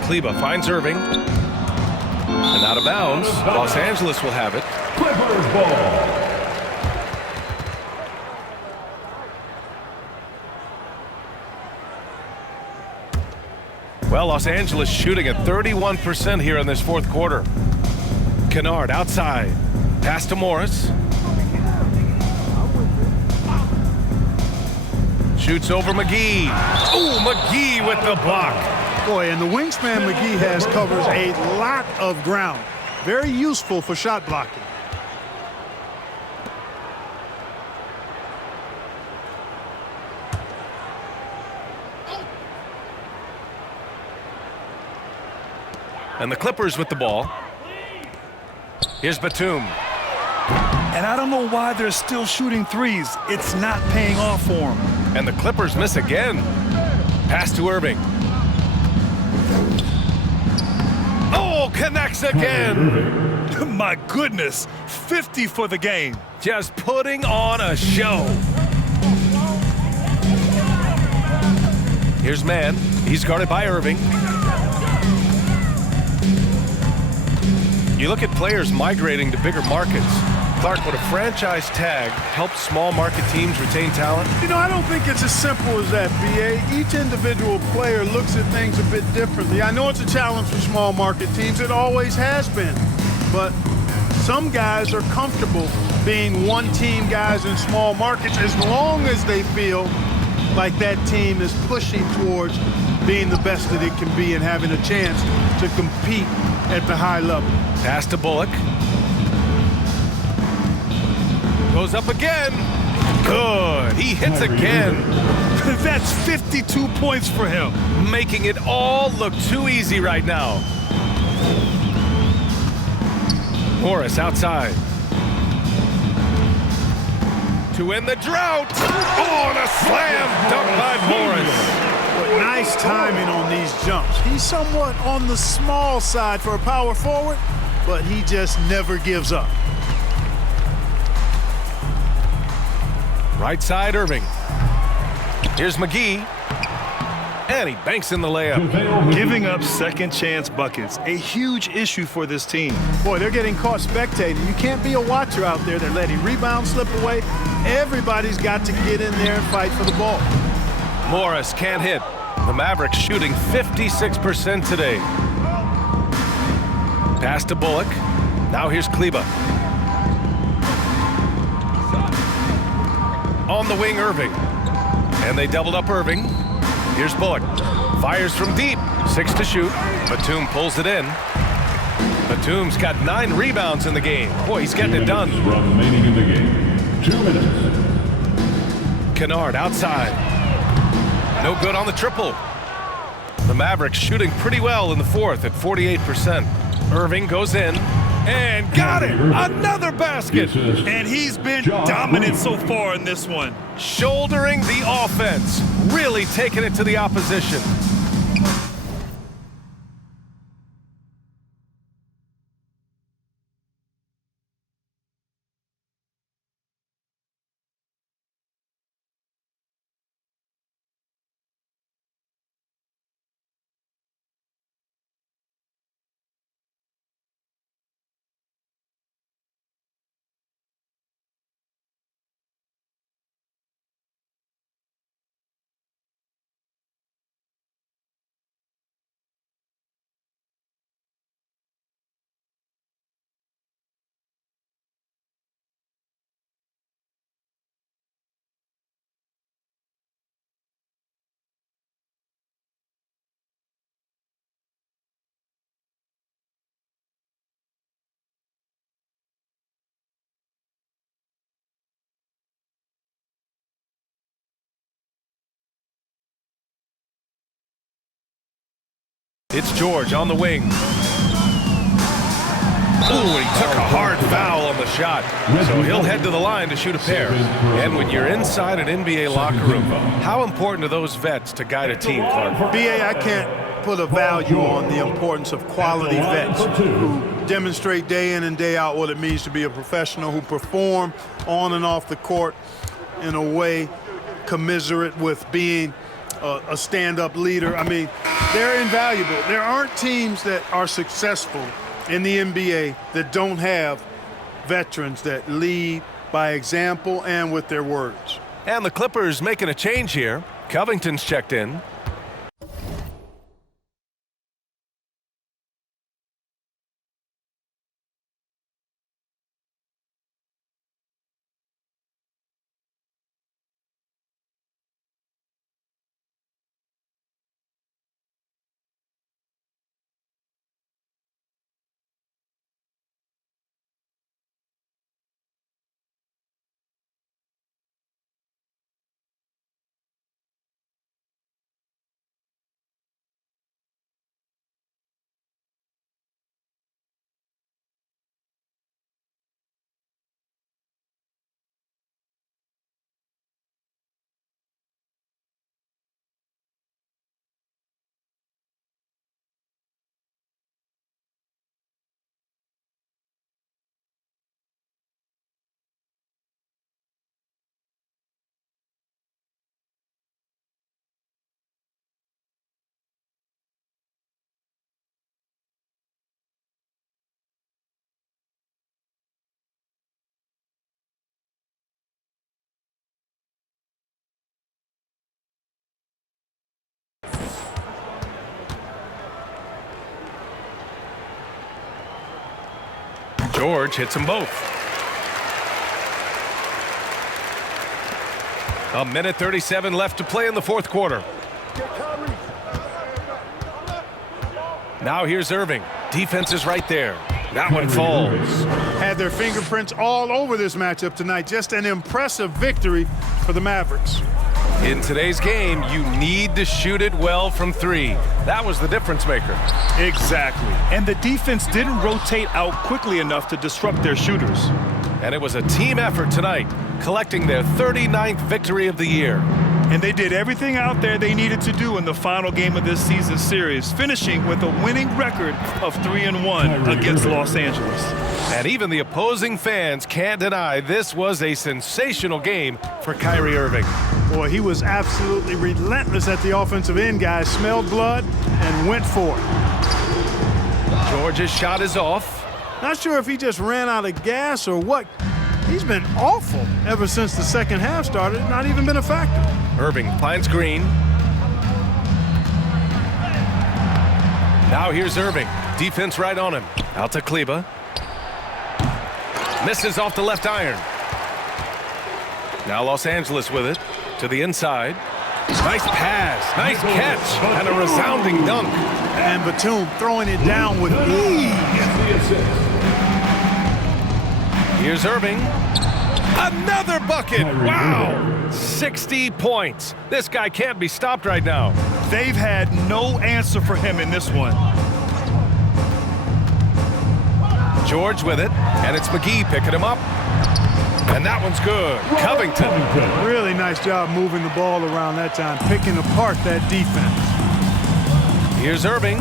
Kleba finds Irving. And out of bounds. Los Angeles will have it. Clippers ball. Well, Los Angeles shooting at 31% here in this fourth quarter. Kennard outside. Pass to Morris. Shoots over McGee. Oh, McGee with the block. Boy, and the wingspan McGee has covers a lot of ground. Very useful for shot blocking. And the Clippers with the ball. Here's Batum. And I don't know why they're still shooting threes. It's not paying off for them. And the Clippers miss again. Pass to Irving. Oh, connects again. My goodness, 50 for the game. Just putting on a show. Here's Mann. He's guarded by Irving. You look at players migrating to bigger markets. Clark, would a franchise tag help small market teams retain talent? You know, I don't think it's as simple as that, B.A. Each individual player looks at things a bit differently. I know it's a challenge for small market teams. It always has been. But some guys are comfortable being one-team guys in small markets as long as they feel like that team is pushing towards being the best that it can be and having a chance to compete at the high level. Pass to Bullock. Goes up again. Good. He hits again. That's 52 points for him. Making it all look too easy right now. Morris outside. To end the drought. Oh, and a slam dunk by Morris. But nice timing on these jumps. He's somewhat on the small side for a power forward, but he just never gives up. Right side, Irving. Here's McGee. And he banks in the layup. Giving up second chance buckets, a huge issue for this team. Boy, they're getting caught spectating. You can't be a watcher out there. They're letting rebounds slip away. Everybody's got to get in there and fight for the ball. Morris can't hit. The Mavericks shooting 56% today. Pass to Bullock. Now here's Kleba. On the wing, Irving. And they doubled up Irving. Here's Bullock. Fires from deep. 6 to shoot. Batum pulls it in. Batum's got 9 rebounds in the game. Boy, he's getting it done. Remaining in the game. 2 minutes. Kennard outside. No good on the triple. The Mavericks shooting pretty well in the fourth at 48%. Irving goes in and got it. Another basket. And he's been dominant so far in this one. Shouldering the offense. Really taking it to the opposition. It's George on the wing. Ooh, and he took a hard foul on the shot. So he'll head to the line to shoot a pair. And when you're inside an NBA locker room, how important are those vets to guide a team, Clark? BA, I can't put a value on the importance of quality vets who demonstrate day in and day out what it means to be a professional, who perform on and off the court in a way commiserate with being a stand-up leader. I mean, they're invaluable. There aren't teams that are successful in the NBA that don't have veterans that lead by example and with their words. And the Clippers making a change here. Covington's checked in. George hits them both. A minute 37 left to play in the fourth quarter. Now here's Irving. Defense is right there. That one falls. Had their fingerprints all over this matchup tonight. Just an impressive victory for the Mavericks. In today's game, you need to shoot it well from three. That was the difference maker. Exactly. And the defense didn't rotate out quickly enough to disrupt their shooters. And it was a team effort tonight, collecting their 39th victory of the year. And they did everything out there they needed to do in the final game of this season series, finishing with a winning record of 3-1 against Los Angeles. And even the opposing fans can't deny this was a sensational game for Kyrie Irving. Boy, he was absolutely relentless at the offensive end, guys. Smelled blood and went for it. George's shot is off. Not sure if he just ran out of gas or what. He's been awful ever since the second half started. Not even been a factor. Irving finds Green. Now here's Irving. Defense right on him. Out to Kleba. Misses off the left iron. Now Los Angeles with it. To the inside. Nice pass. Nice catch. And a resounding dunk. And Batum throwing it down with ease. Here's Irving. Another bucket. Wow. 60 points. This guy can't be stopped right now. They've had no answer for him in this one. George with it. And it's McGee picking him up. And that one's good. Covington. Really nice job moving the ball around that time, picking apart that defense. Here's Irving.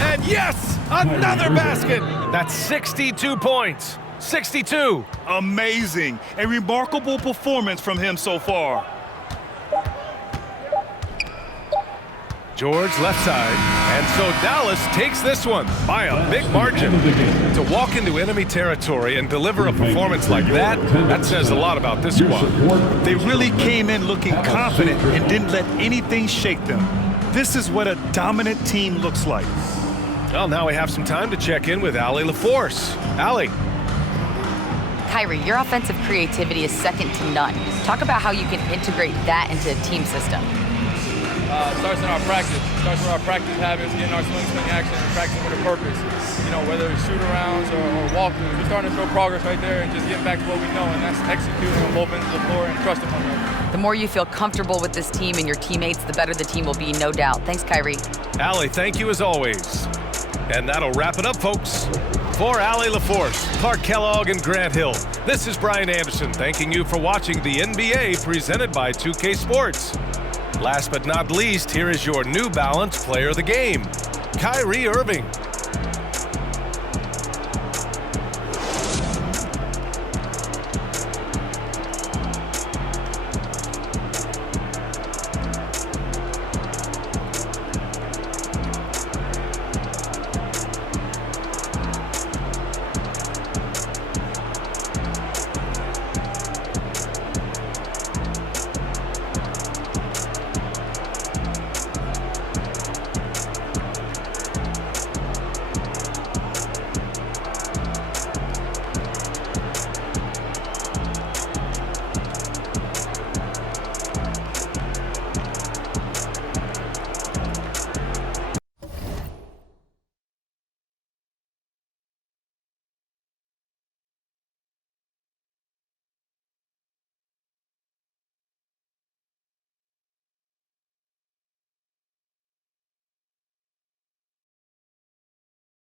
And yes, another basket. That's 62 points. 62. Amazing. A remarkable performance from him so far. George left side. And so Dallas takes this one by a big margin. To walk into enemy territory and deliver a performance like that, that says a lot about this squad. They really came in looking confident and didn't let anything shake them. This is what a dominant team looks like. Well, now we have some time to check in with Allie LaForce. Allie. Kyrie, your offensive creativity is second to none. Talk about how you can integrate that into a team system. It starts in our practice. It starts with our practice habits, getting our swing action, and practicing with a purpose. You know, whether it's shoot-arounds or walkthroughs, we're starting to show progress right there and just getting back to what we know, and that's executing on both ends of the floor and trusting one another. The more you feel comfortable with this team and your teammates, the better the team will be, no doubt. Thanks, Kyrie. Allie, thank you as always. And that'll wrap it up, folks. For Allie LaForce, Clark Kellogg, and Grant Hill, this is Brian Anderson thanking you for watching the NBA presented by 2K Sports. Last but not least, here is your New Balance Player of the Game, Kyrie Irving.